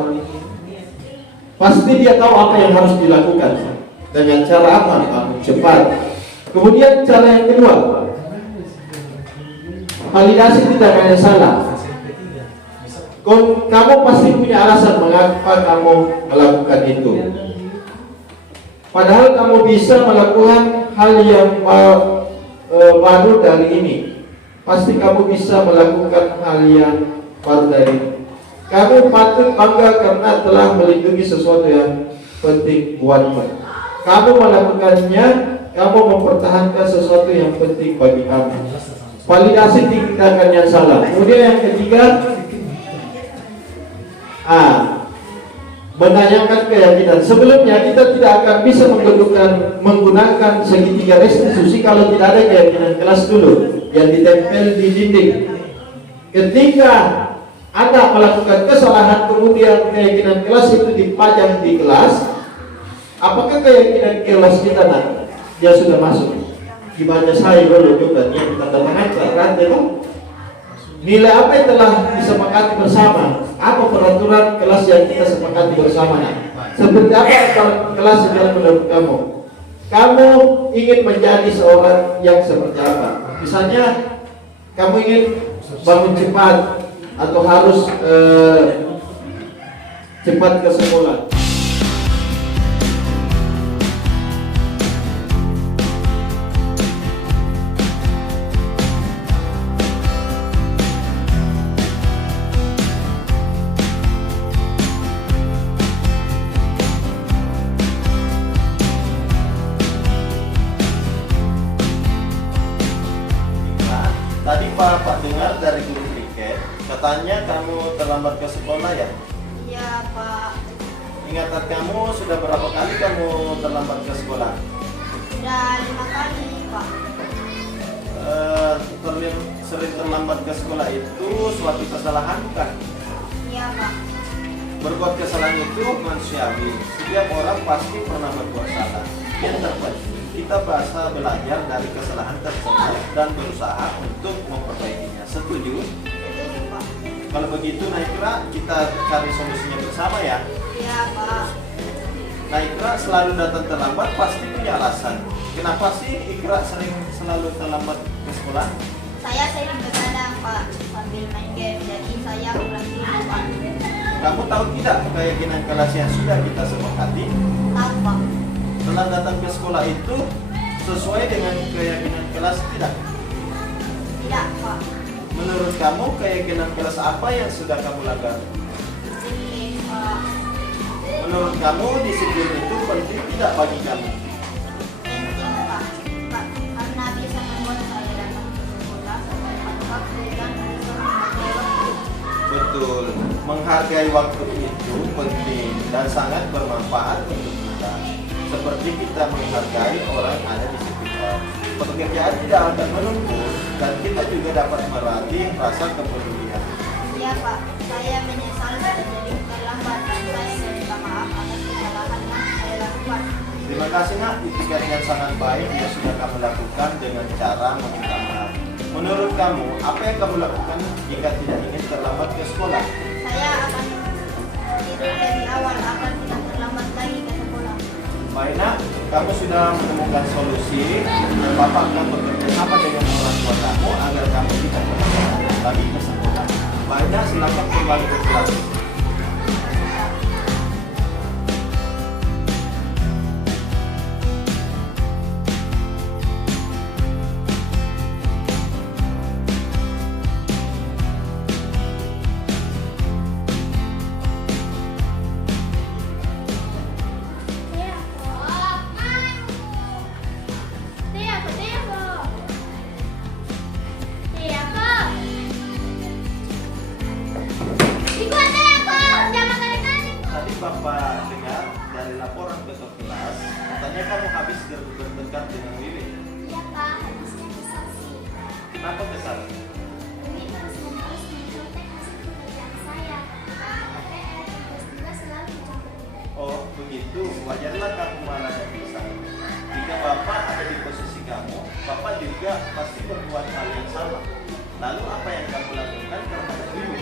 pasti dia tahu apa yang harus dilakukan dengan cara apa? Cepat. Kemudian cara yang kedua, validasi tidak hanya salah. Kamu pasti punya alasan mengapa kamu melakukan itu. Padahal kamu bisa melakukan hal yang baru dari ini. Pasti kamu bisa melakukan hal yang baru dari ini. Kamu patut bangga karena telah melindungi sesuatu yang penting buatmu. Kamu melakukannya, kamu mempertahankan sesuatu yang penting bagi kamu. Validasi tindakan yang salah. Kemudian yang ketiga, menanyakan keyakinan. Sebelumnya kita tidak akan bisa menggunakan segitiga restitusi kalau tidak ada keyakinan kelas dulu yang ditempel di dinding. Ketika anak melakukan kesalahan kemudian keyakinan kelas itu dipajang di kelas, apakah keyakinan kelas kita dia sudah masuk? Dibaca saya dulu juga yang kita tangan itu. Nilai apa yang telah disepakati bersama? Apa peraturan kelas yang kita sepakati bersama? Seperti apa kelas yang menurut kamu? Kamu ingin menjadi seorang yang seperti apa? Misalnya, kamu ingin bangun cepat atau harus cepat ke sekolah? Tadi Pak dengar dari guru kriket, katanya kamu terlambat ke sekolah ya? Iya Pak. Ingatan kamu sudah berapa kali kamu terlambat ke sekolah? Sudah 5 kali Pak. Sering terlambat ke sekolah itu suatu kesalahan bukan? Iya Pak. Berbuat kesalahan itu manusiawi. Setiap orang pasti pernah berbuat salah. Yang terpenting kita belajar dari kesalahan tersebut dan berusaha untuk memperbaikinya. Setuju? Setuju Pak. Kalau begitu Naikra, kita cari solusinya bersama ya. Iya Pak. Naikra selalu datang terlambat pasti punya alasan. Kenapa sih Ikra selalu terlambat ke sekolah? Saya sering begadang Pak sambil main game, jadi saya pulang dulu Pak. Kamu tahu tidak keyakinan kelas yang sudah kita sepakati? Tahu Pak. Setelah datang ke sekolah itu sesuai dengan keyakinan kelas tidak? Tidak Pak. Menurut kamu keyakinan kelas apa yang sudah kamu langgar? Disiplin Pak. Menurut kamu disiplin itu penting tidak bagi kamu? Penting Pak. Pak, karena bisa membuat saya datang ke sekolah tepat waktu dan bisa menghargai waktu. Betul, menghargai waktu itu penting dan sangat bermanfaat untuk kita. Seperti kita menghargai orang yang ada di sekitar. Pekerjaan tidak akan menunggu dan kita juga dapat melatih rasa kepedulian. Iya Pak, saya menyesal sudah jadi terlambat dan saya minta maaf atas kesalahan yang saya lakukan. Terima kasih Nak, itikat yang sangat baik yang sudah kamu lakukan dengan cara meminta maaf. Menurut kamu, apa yang kamu lakukan jika tidak ingin terlambat ke sekolah? Saya akan tidur lebih awal agar tidak terlambat lagi ke sekolah. Baik Nak, kamu sudah menemukan solusi dan Bapak akan bekerja sama dengan orang tua kamu agar kamu tidak terlambat lagi ke sekolah. Baik Nak, silakan kembali ke kelas. Tadi Bapak dengar dari laporan besok kelas, katanya kamu habis berdekat dengan Wiwi. Iya Pak, habisnya kesal sih. Kenapa besar? Wiwi terus-menerus mencontek hasil pekerjaan saya. PR, tugas juga selalu mencampur. Oh begitu, wajarlah kamu marah dan besar. Jika Bapak ada di posisi kamu, Bapak juga pasti berbuat hal yang sama. Lalu apa yang kamu lakukan terhadap Wiwi?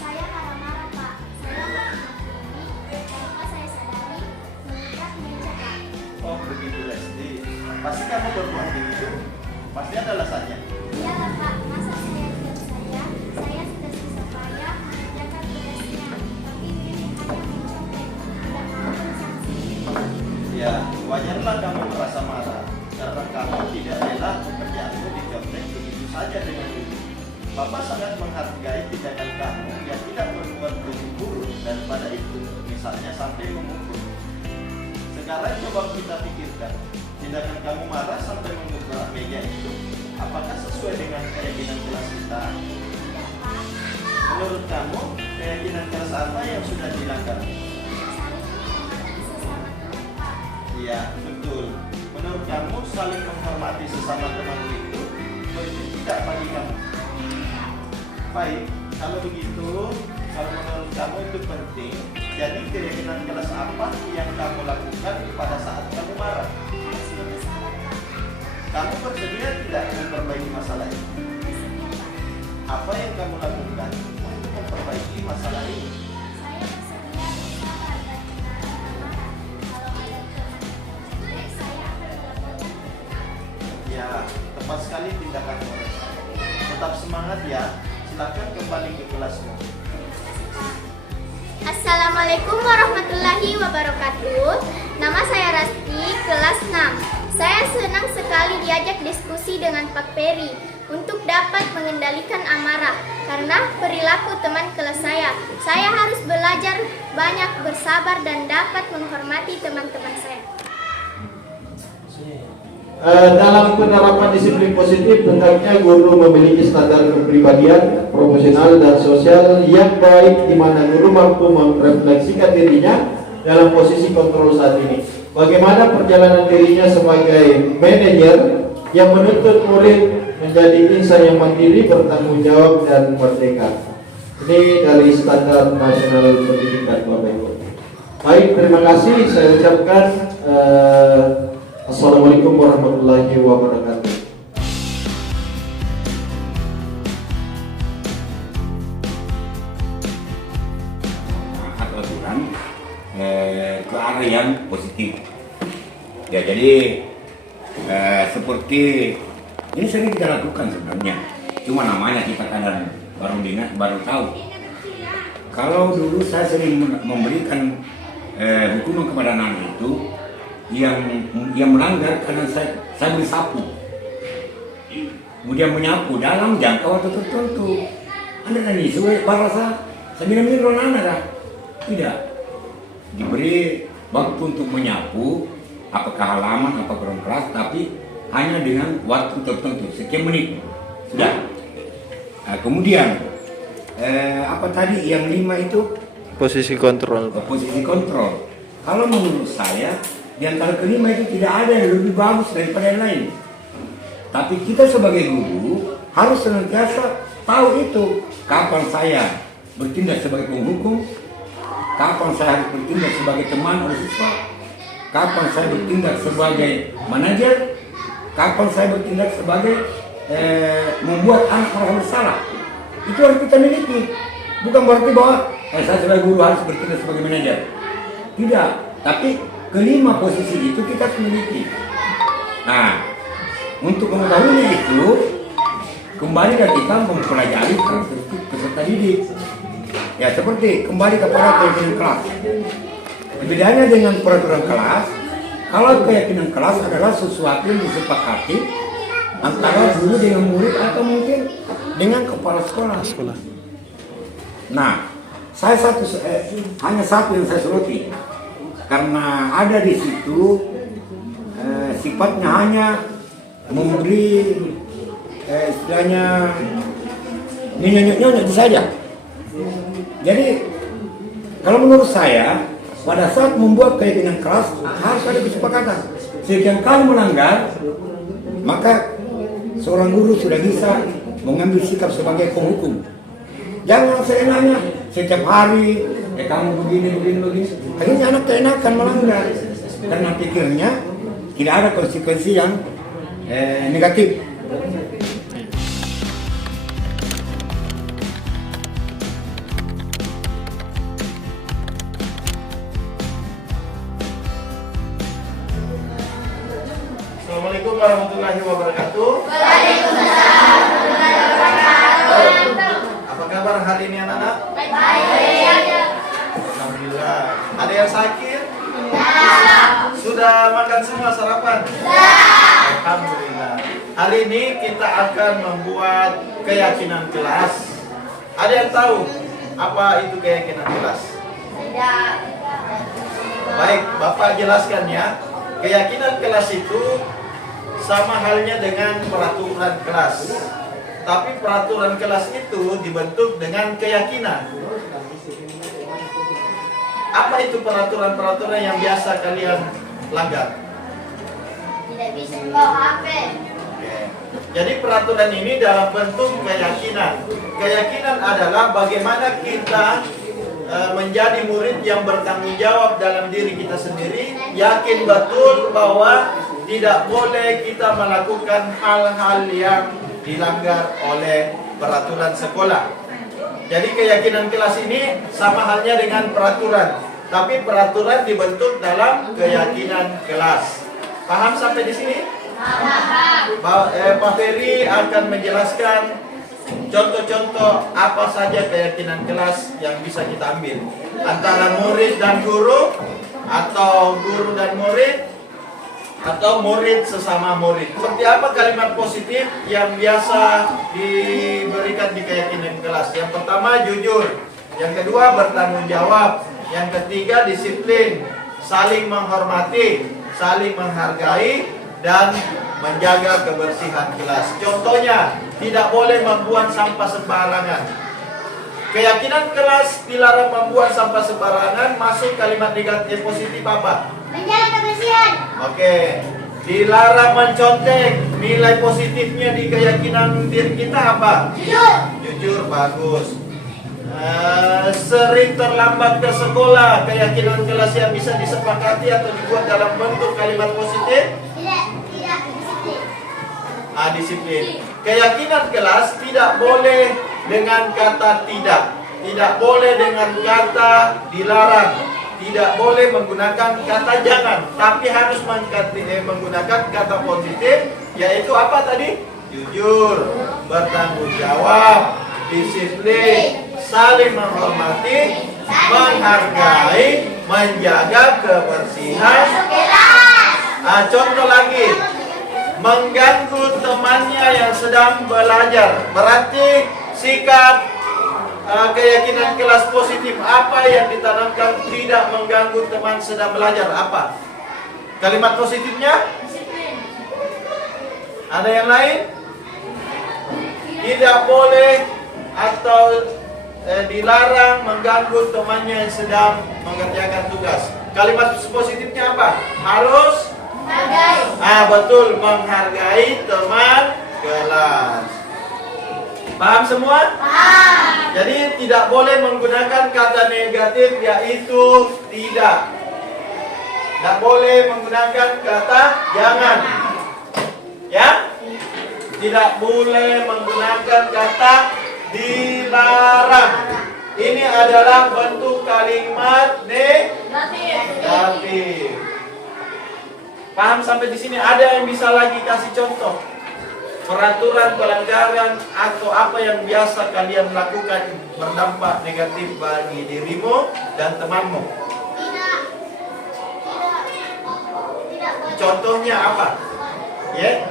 Saya marah-marah, Pak. Saya menghakimi, tanpa saya sadari, menginjak meja, Pak. Oh begitu Lesti. Pasti kamu berbuat begitu. Pasti ada alasannya. Iya lah, Pak. Masa saya diam saja? Saya sudah susah payah mengerjakan tugasnya. Tapi Wiwi hanya mencontek, tidak mau bersanksi. Ya, wajarlah kamu merasa marah karena kamu tidak rela pekerjaanmu dicontek begitu saja dengan Wiwi. Bapak sangat menghargai tindakan kamu yang tidak berbuat buru-buru daripada itu, misalnya sampai memukul. Sekarang coba kita pikirkan, tindakan kamu marah sampai menggebrak meja itu, apakah sesuai dengan keyakinan kelas kita? Tidak, Pak. Menurut kamu, keyakinan kelas apa yang sudah dilanggar? Saling menghormati sesama teman, Pak. Iya, betul. Menurut kamu, saling menghormati sesama teman itu penting tidak bagi kamu? Baik, kalau begitu, kalau menurut kamu itu penting, jadi keyakinan kelas apa yang kamu lakukan pada saat kamu marah? Harus lebih sabar, Pak. Kamu bersedia tidak memperbaiki masalah ini? Bersedia, Pak. Apa yang kamu lakukan untuk memperbaiki masalah ini? Saya bersedia bersabar dan mengarah amarah. Kalau ada teman yang mencontek, saya akan melaporkan ke kita. Ya, tepat sekali tindakanmu. Tetap semangat ya. Silakan kembali ke kelasmu. Assalamualaikum warahmatullahi wabarakatuh. Nama saya Rasti, kelas 6. Saya senang sekali diajak diskusi dengan Pak Peri untuk dapat mengendalikan amarah karena perilaku teman kelas saya. Saya harus belajar banyak bersabar dan dapat menghormati teman-teman saya. Dalam penerapan disiplin positif, hendaknya guru memiliki standar kepribadian, profesional dan sosial yang baik, di mana guru mampu merefleksikan dirinya dalam posisi kontrol saat ini. Bagaimana perjalanan dirinya sebagai manajer yang menuntut murid menjadi insan yang mandiri, bertanggung jawab dan merdeka. Ini dari standar nasional pendidikan, Bapak Ibu. Baik, terima kasih. Saya ucapkan Assalamualaikum warahmatullahi wabarakatuh. Atau aturan ke arah yang positif. Ya, jadi seperti ini sering kita lakukan sebenarnya. Cuma namanya kita kadang baru tahu. Kalau dulu saya sering memberikan hukuman kepada anak itu yang melanggar karena saya beri sapu, kemudian menyapu dalam jangka waktu tertentu. Anda tadi sesuai parasa saya bilang anak tidak diberi waktu untuk menyapu, apakah halaman, apakah ruang kelas, tapi hanya dengan waktu tertentu, sekian menit sudah. Kemudian apa tadi yang 5 itu? Posisi kontrol. Posisi kontrol. Kalau menurut saya di antara kelima itu tidak ada yang lebih bagus daripada yang lain. Tapi kita sebagai guru harus senantiasa tahu itu. Kapan saya bertindak sebagai penghukum, kapan saya harus bertindak sebagai teman oleh siswa, kapan saya bertindak sebagai manajer, kapan saya bertindak sebagai membuat anak orang bersalah. Itu harus kita miliki. Bukan berarti bahwa saya sebagai guru harus bertindak sebagai manajer. Tidak, tapi kelima posisi itu kita harus miliki. Nah, untuk mengetahui itu, kembalilah kita mempelajari karakteristik peserta didik. Ya, seperti kembali kepada keyakinan kelas. Bedanya dengan peraturan kelas, kalau keyakinan kelas adalah sesuatu yang disepakati antara guru dengan murid atau mungkin dengan kepala sekolah. Nah, saya hanya satu yang saya soroti. Karena ada di situ sifatnya hanya memberi istilahnya nyonya-nyonya saja. Jadi kalau menurut saya pada saat membuat keyakinan kelas harus ada kesepakatan. Sekian kali melanggar, maka seorang guru sudah bisa mengambil sikap sebagai penghukum. Jangan seenaknya setiap hari kamu begini. Akhirnya anak keenakan melanggar karena pikirnya tidak ada konsekuensi yang Negatif. Assalamualaikum warahmatullahi wabarakatuh. Apa kabar hari ini anak-anak? Alhamdulillah. Ada yang sakit? Sudah makan semua sarapan? Alhamdulillah. Hari ini kita akan membuat keyakinan kelas. Ada yang tahu apa itu keyakinan kelas? Baik, Bapak jelaskan ya. Keyakinan kelas itu sama halnya dengan peraturan kelas. Tapi peraturan kelas itu dibentuk dengan keyakinan. Apa itu peraturan-peraturan yang biasa kalian langgar? Tidak bisa membawa HP. Oke. Jadi peraturan ini dalam bentuk keyakinan. Keyakinan adalah bagaimana kita menjadi murid yang bertanggung jawab dalam diri kita sendiri, yakin betul bahwa tidak boleh kita melakukan hal-hal yang dilanggar oleh peraturan sekolah. Jadi keyakinan kelas ini sama halnya dengan peraturan, tapi peraturan dibentuk dalam keyakinan kelas. Paham sampai di sini? Pak Ferry akan menjelaskan contoh-contoh apa saja keyakinan kelas yang bisa kita ambil antara murid dan guru, atau guru dan murid, atau murid sesama murid. Seperti apa kalimat positif yang biasa diberikan di keyakinan kelas? Yang pertama jujur, yang kedua bertanggung jawab, yang ketiga disiplin, saling menghormati, saling menghargai, dan menjaga kebersihan kelas. Contohnya, tidak boleh membuang sampah sembarangan. Keyakinan kelas dilarang membuang sampah sembarangan. Masuk kalimat negatif positif apa? Menjaga kebersihan. Oke. Dilarang mencontek. Nilai positifnya di keyakinan diri kita apa? Jujur. Jujur, bagus. Sering terlambat ke sekolah. Keyakinan kelas yang bisa disepakati atau dibuat dalam bentuk kalimat positif? Tidak disiplin. Disiplin. Keyakinan kelas tidak boleh dengan kata tidak, tidak boleh dengan kata dilarang, tidak boleh menggunakan kata jangan, tapi harus menggunakan kata positif, yaitu apa tadi? Jujur, bertanggung jawab, disiplin, saling menghormati, menghargai, menjaga kebersihan. Contoh lagi, mengganggu temannya yang sedang belajar. Berarti sikap keyakinan kelas positif apa yang ditanamkan tidak mengganggu teman sedang belajar? Apa kalimat positifnya? Ada yang lain? Tidak boleh atau dilarang mengganggu temannya yang sedang mengerjakan tugas. Kalimat positifnya apa? Harus menghargai. Betul, menghargai teman kelas. Paham semua? Paham. Jadi tidak boleh menggunakan kata negatif, yaitu tidak. Tidak boleh menggunakan kata jangan. Ya? Tidak boleh menggunakan kata dilarang. Ini adalah bentuk kalimat negatif. Paham sampai di sini? Ada yang bisa lagi kasih contoh peraturan pelanggaran atau apa yang biasa kalian lakukan berdampak negatif bagi dirimu dan temanmu? Tidak. Contohnya apa? Ya?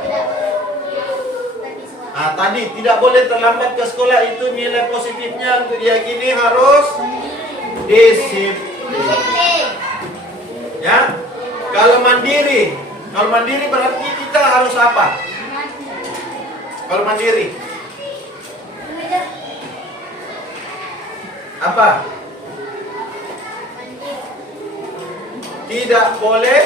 Tadi tidak boleh terlambat ke sekolah, itu nilai positifnya untuk diyakini harus disiplin. Ya? Kalau mandiri berarti kita harus apa? Kalau mandiri apa? Tidak boleh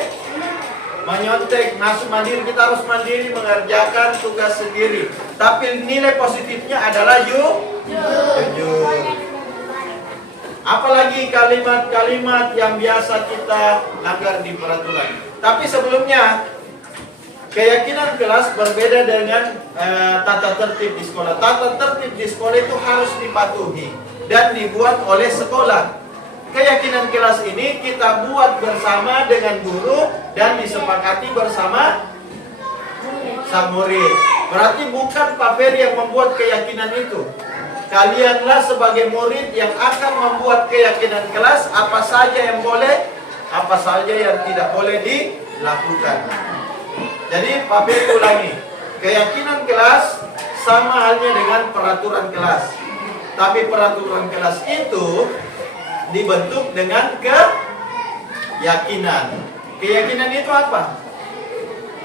menyontek. Masuk mandiri, kita harus mandiri mengerjakan tugas sendiri. Tapi nilai positifnya adalah jujur. Apalagi kalimat-kalimat yang biasa kita langgar di peraturan. Tapi sebelumnya keyakinan kelas berbeda dengan tata tertib di sekolah. Tata tertib di sekolah itu harus dipatuhi dan dibuat oleh sekolah. Keyakinan kelas ini kita buat bersama dengan guru dan disepakati bersama sang murid. Berarti bukan Pak Ferry yang membuat keyakinan itu. Kalianlah sebagai murid yang akan membuat keyakinan kelas, apa saja yang boleh, apa saja yang tidak boleh dilakukan. Jadi Pak Ferry ulangi, keyakinan kelas sama halnya dengan peraturan kelas. Tapi peraturan kelas itu dibentuk dengan keyakinan. Keyakinan itu apa?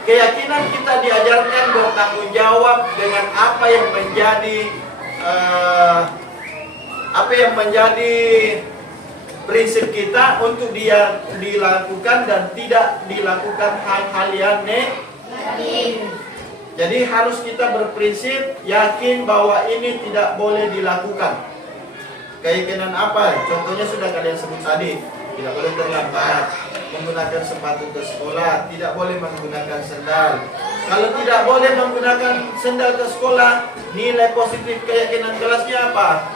Keyakinan kita diajarkan bertanggung jawab dengan apa yang menjadi prinsip kita untuk dia dilakukan dan tidak dilakukan hal-hal yang negatif. Jadi harus kita berprinsip yakin bahwa ini tidak boleh dilakukan. Keyakinan apa? Contohnya sudah kalian sebut tadi. Tidak boleh terlambat, menggunakan sepatu ke sekolah, tidak boleh menggunakan sendal. Kalau tidak boleh menggunakan sendal ke sekolah, nilai positif keyakinan kelasnya apa?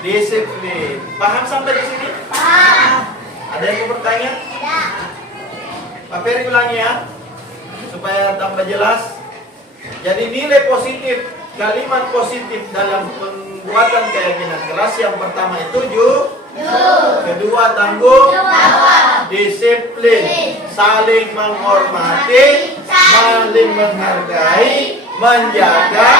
Disiplin. Paham sampai di sini? Paham. Ada yang mau bertanya? Tidak. Pak Ferry ulangi ya, supaya tambah jelas. Jadi nilai positif, kalimat positif dalam pembuatan keyakinan kelas yang pertama itu kedua tanggung jawab, disiplin, saling menghormati, saling menghargai, menjaga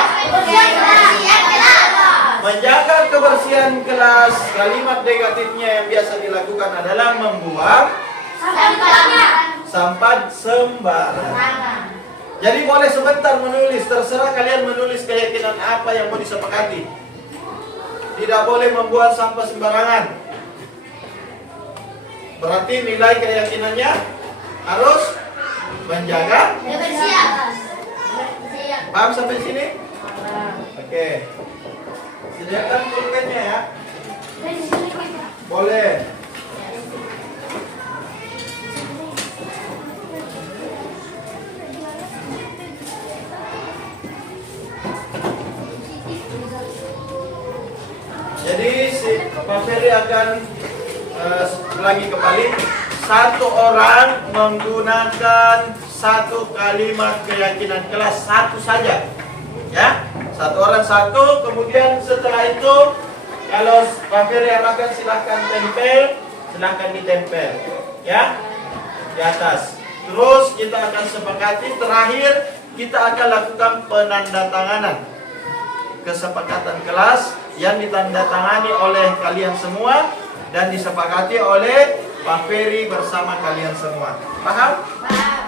kebersihan kelas. Kalimat negatifnya yang biasa dilakukan adalah membuang sampah sembarangan. Jadi boleh sebentar menulis, terserah kalian menulis keyakinan apa yang mau disepakati. Tidak boleh membuang sampah sembarangan. Berarti nilai keyakinannya harus menjaga Kebersihan. Paham sampai sini? Oke. Sediakan pulpennya ya. Boleh. Jadi si Pak Ferry akan lagi kembali. Satu orang menggunakan satu kalimat keyakinan kelas, satu saja, ya. Satu orang satu. Kemudian setelah itu, kalau Pak Ferry arahkan silahkan tempel, silahkan ditempel, ya, di atas. Terus kita akan sepakati. Terakhir kita akan lakukan penandatanganan kesepakatan kelas yang ditandatangani oleh kalian semua dan disepakati oleh Pak Ferry bersama kalian semua. Paham? Paham.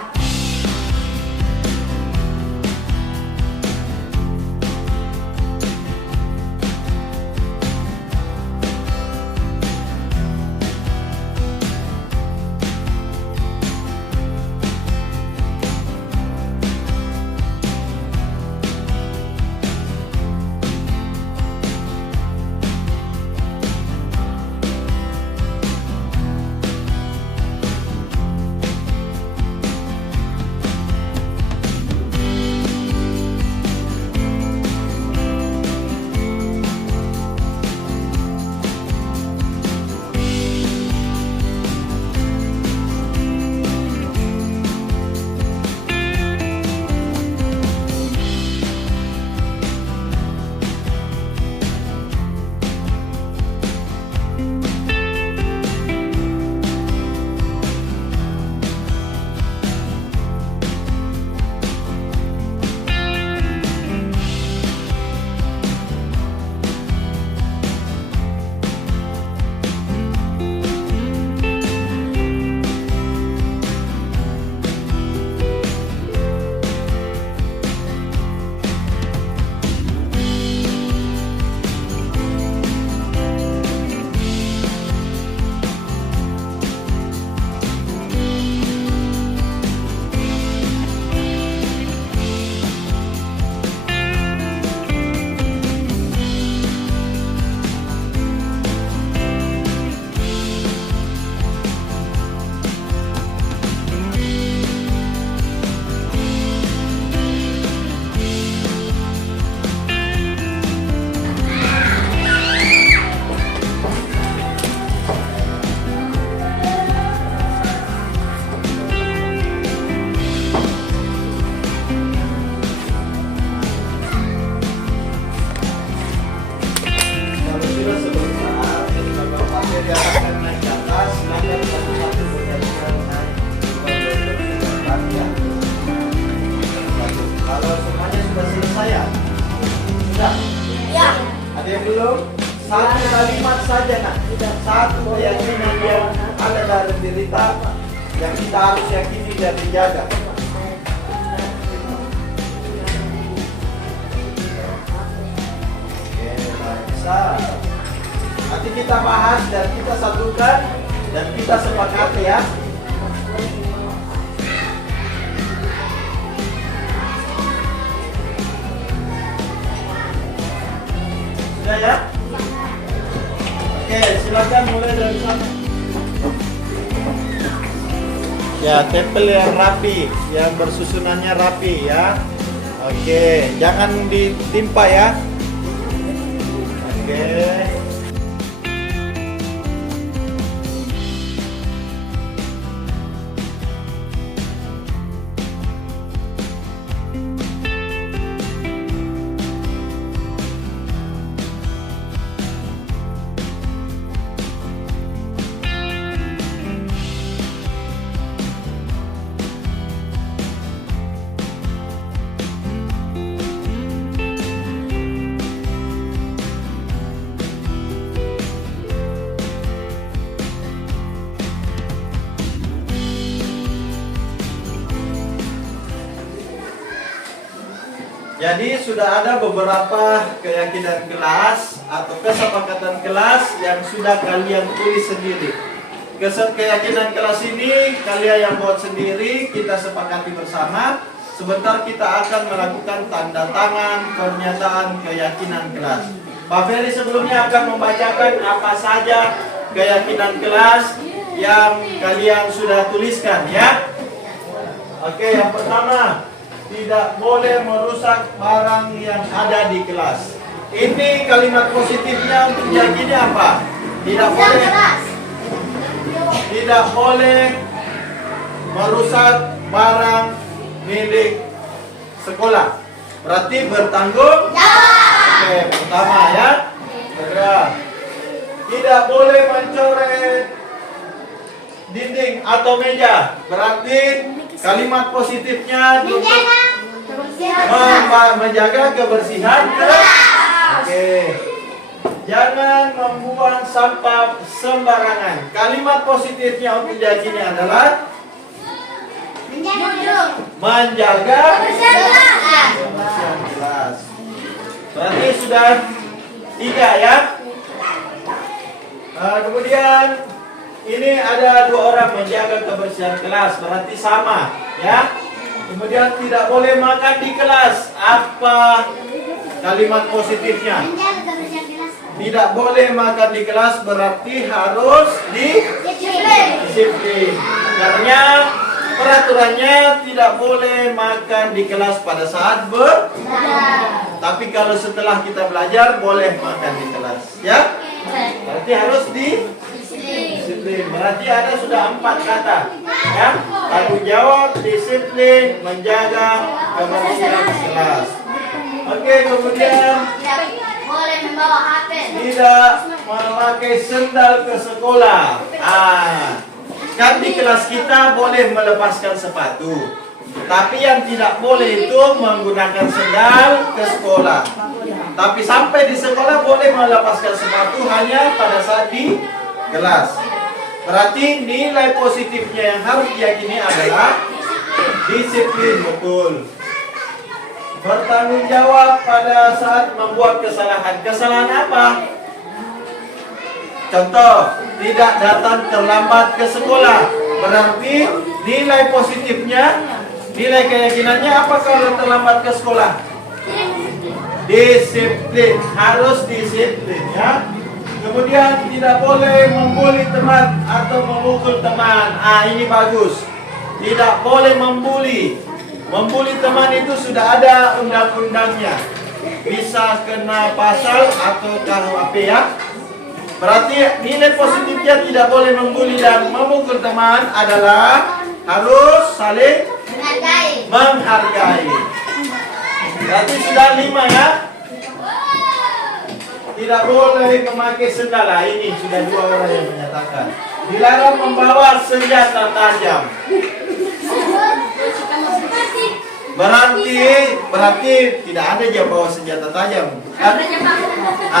Sudah selesai ya? Sudah? Ya. Ada yang belum? Satu kalimat saja nak. Satu keyakinan yang ada dalam diri kita yang kita harus yakini dan dijaga. Oke, bisa. Nanti kita bahas dan kita satukan dan kita sepakati ya. Sudah ya? Oke, silakan mulai dari sana. Ya, tempel yang rapi, yang bersusunannya rapi ya. Oke, jangan ditimpa ya. Oke. Jadi sudah ada beberapa keyakinan kelas atau kesepakatan kelas yang sudah kalian tulis sendiri. Keyakinan kelas ini kalian yang buat sendiri, kita sepakati bersama. Sebentar kita akan melakukan tanda tangan pernyataan keyakinan kelas. Pak Ferry sebelumnya akan membacakan apa saja keyakinan kelas yang kalian sudah tuliskan ya. Oke, yang pertama, tidak boleh merusak barang yang ada di kelas. Ini kalimat positifnya untuk diyakini apa? Tidak boleh merusak barang milik sekolah. Berarti bertanggung jawab. Oke, pertama ya. Kedua, tidak boleh mencoret dinding atau meja. Berarti kalimat positifnya menjaga kebersihan. Oke. Jangan membuang sampah sembarangan. Kalimat positifnya untuk diyakini adalah menjaga kebersihan kelas. Berarti sudah 3 ya. Kemudian ini ada 2 orang menjaga kebersihan kelas, berarti sama ya. Kemudian tidak boleh makan di kelas. Apa kalimat positifnya? Tidak boleh makan di kelas berarti harus disiplin. Karena peraturannya tidak boleh makan di kelas pada saat tapi kalau setelah kita belajar boleh makan di kelas ya. Berarti harus disiplin. Berarti ada sudah 4 kata ya. Tanggung jawab, disiplin, menjaga kebersihan kelas. Oke, kemudian Boleh membawa HP. tidak memakai sendal ke sekolah. Kan di kelas kita boleh melepaskan sepatu. Tapi yang tidak boleh itu menggunakan sendal ke sekolah. Tapi sampai di sekolah boleh melepaskan sepatu hanya pada saat di kelas. Berarti nilai positifnya yang harus diyakini adalah disiplin, betul. Bertanggung jawab pada saat membuat kesalahan. Kesalahan apa? Contoh, tidak datang terlambat ke sekolah. Berarti nilai positifnya, nilai keyakinannya apa kalau terlambat ke sekolah? Disiplin, harus disiplin ya. Kemudian tidak boleh membuli teman atau memukul teman. Ini bagus. Tidak boleh membuli. Membuli teman itu sudah ada undang-undangnya. Bisa kena pasal atau KUHP ya. Berarti nilai positifnya tidak boleh membuli dan memukul teman adalah harus saling menghargai. Berarti sudah 5 ya. Tidak boleh memakai sendal. Ini sudah 2 orang yang menyatakan. Dilarang membawa senjata tajam. Berarti tidak ada yang bawa senjata tajam. Kan?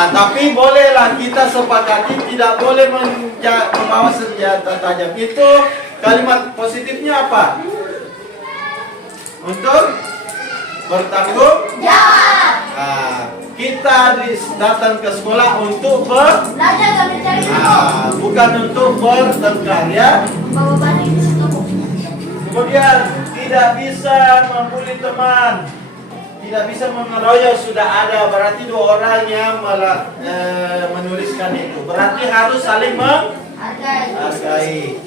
Tapi bolehlah kita sepakati tidak boleh membawa senjata tajam. Itu kalimat positifnya apa? Untuk bertanggung jawab. Kita datang ke sekolah untuk Belajar dan mencari ilmu. bukan untuk bertengkar ya. Bawa balik di situ. Kemudian tidak bisa membuli teman, tidak bisa mengeroyok, sudah ada berarti 2 orang yang menuliskan itu. Berarti harus saling menghargai.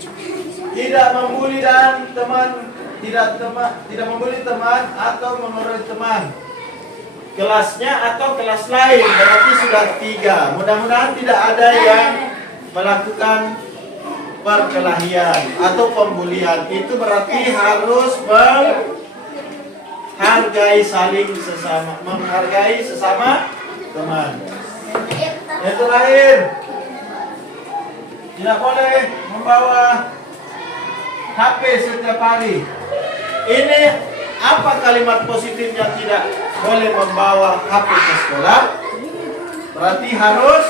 Tidak membuli dan tidak membuli teman atau mengeroyok teman. Kelasnya atau kelas lain berarti sudah 3. Mudah-mudahan tidak ada yang melakukan perkelahian atau pembulian. Itu berarti harus menghargai sesama teman. Yang terakhir, tidak boleh membawa HP setiap hari. Ini apa kalimat positifnya tidak boleh membawa HP ke sekolah? Berarti harus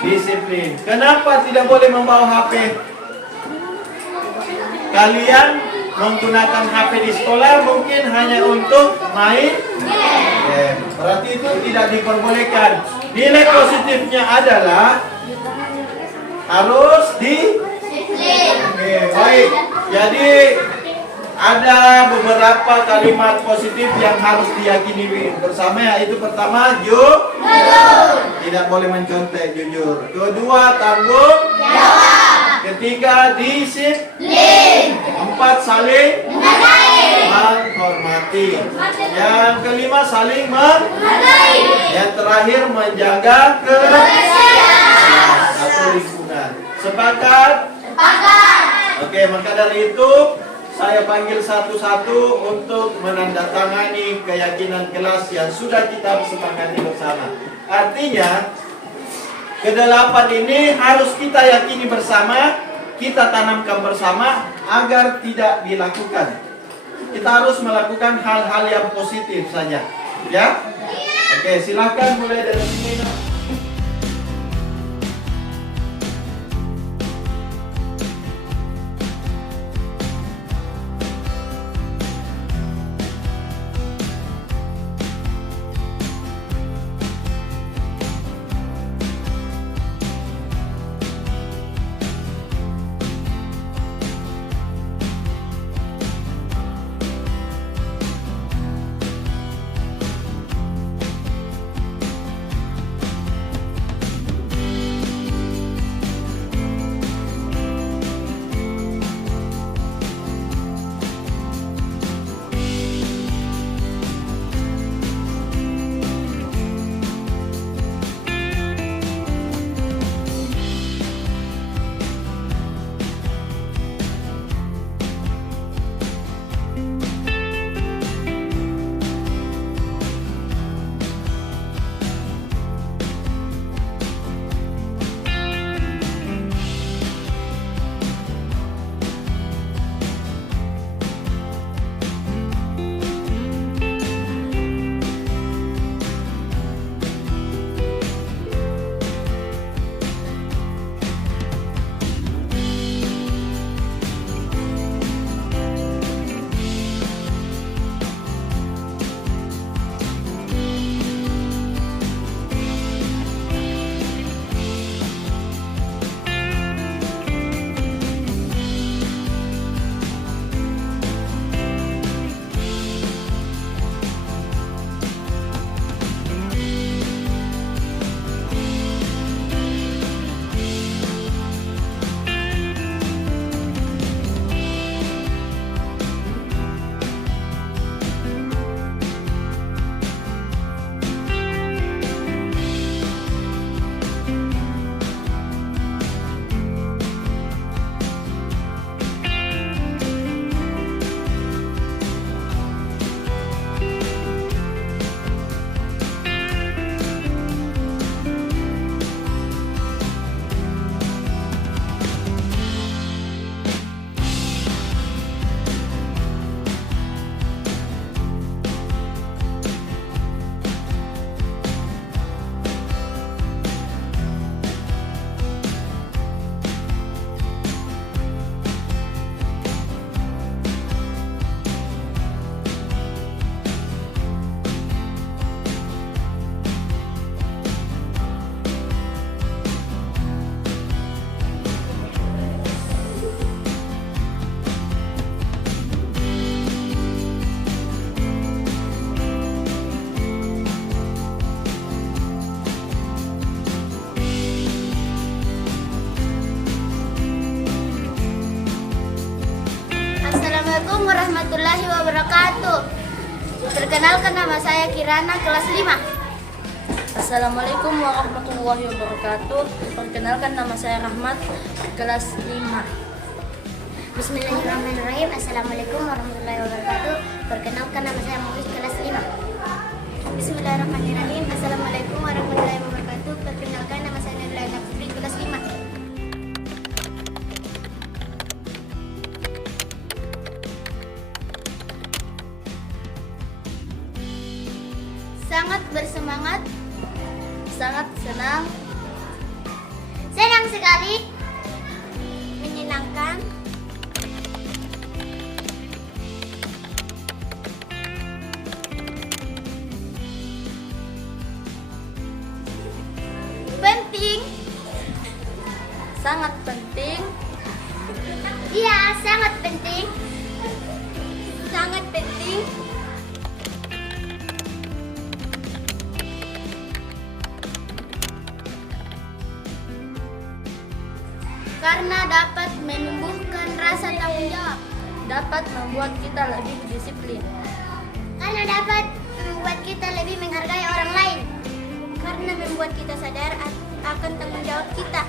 disiplin. Kenapa tidak boleh membawa HP? Kalian menggunakan HP di sekolah mungkin hanya untuk main game. Berarti itu tidak diperbolehkan. Nilai positifnya adalah harus disiplin. Oke, baik. Jadi ada beberapa kalimat positif yang harus diyakini bersama, yaitu pertama, jujur. Tidak boleh mencontek, jujur. Kedua, tanggung jawab. Ketiga, disiplin. 4, saling menghormati. Yang kelima, saling menghargai. Yang terakhir, menjaga kebersihan atau lingkungan. Sepakat? Oke, maka dari itu saya panggil satu-satu untuk menandatangani keyakinan kelas yang sudah kita sepakati bersama. Artinya, ke-8 ini harus kita yakini bersama, kita tanamkan bersama agar tidak dilakukan. Kita harus melakukan hal-hal yang positif saja. Ya? Oke, silakan mulai dari sini. warahmatullahi wabarakatuh. Perkenalkan, nama saya Kirana, kelas 5. Assalamualaikum warahmatullahi wabarakatuh. Perkenalkan, nama saya Rahmat, kelas 5. Bismillahirrahmanirrahim. Assalamualaikum warahmatullahi wabarakatuh. Perkenalkan, nama saya Muis, kelas 5. Bismillahirrahmanirrahim. Assalamualaikum warahmatullahi wabarakatuh. Perkenalkan, nama saya Nabila Nafri, kelas 5. Sangat bersemangat, sangat senang, senang sekali, menyenangkan, penting, Sangat penting, iya sangat penting, sangat penting, karena dapat menumbuhkan rasa tanggung jawab, dapat membuat kita lebih disiplin, karena dapat membuat kita lebih menghargai orang lain, karena membuat kita sadar akan tanggung jawab kita.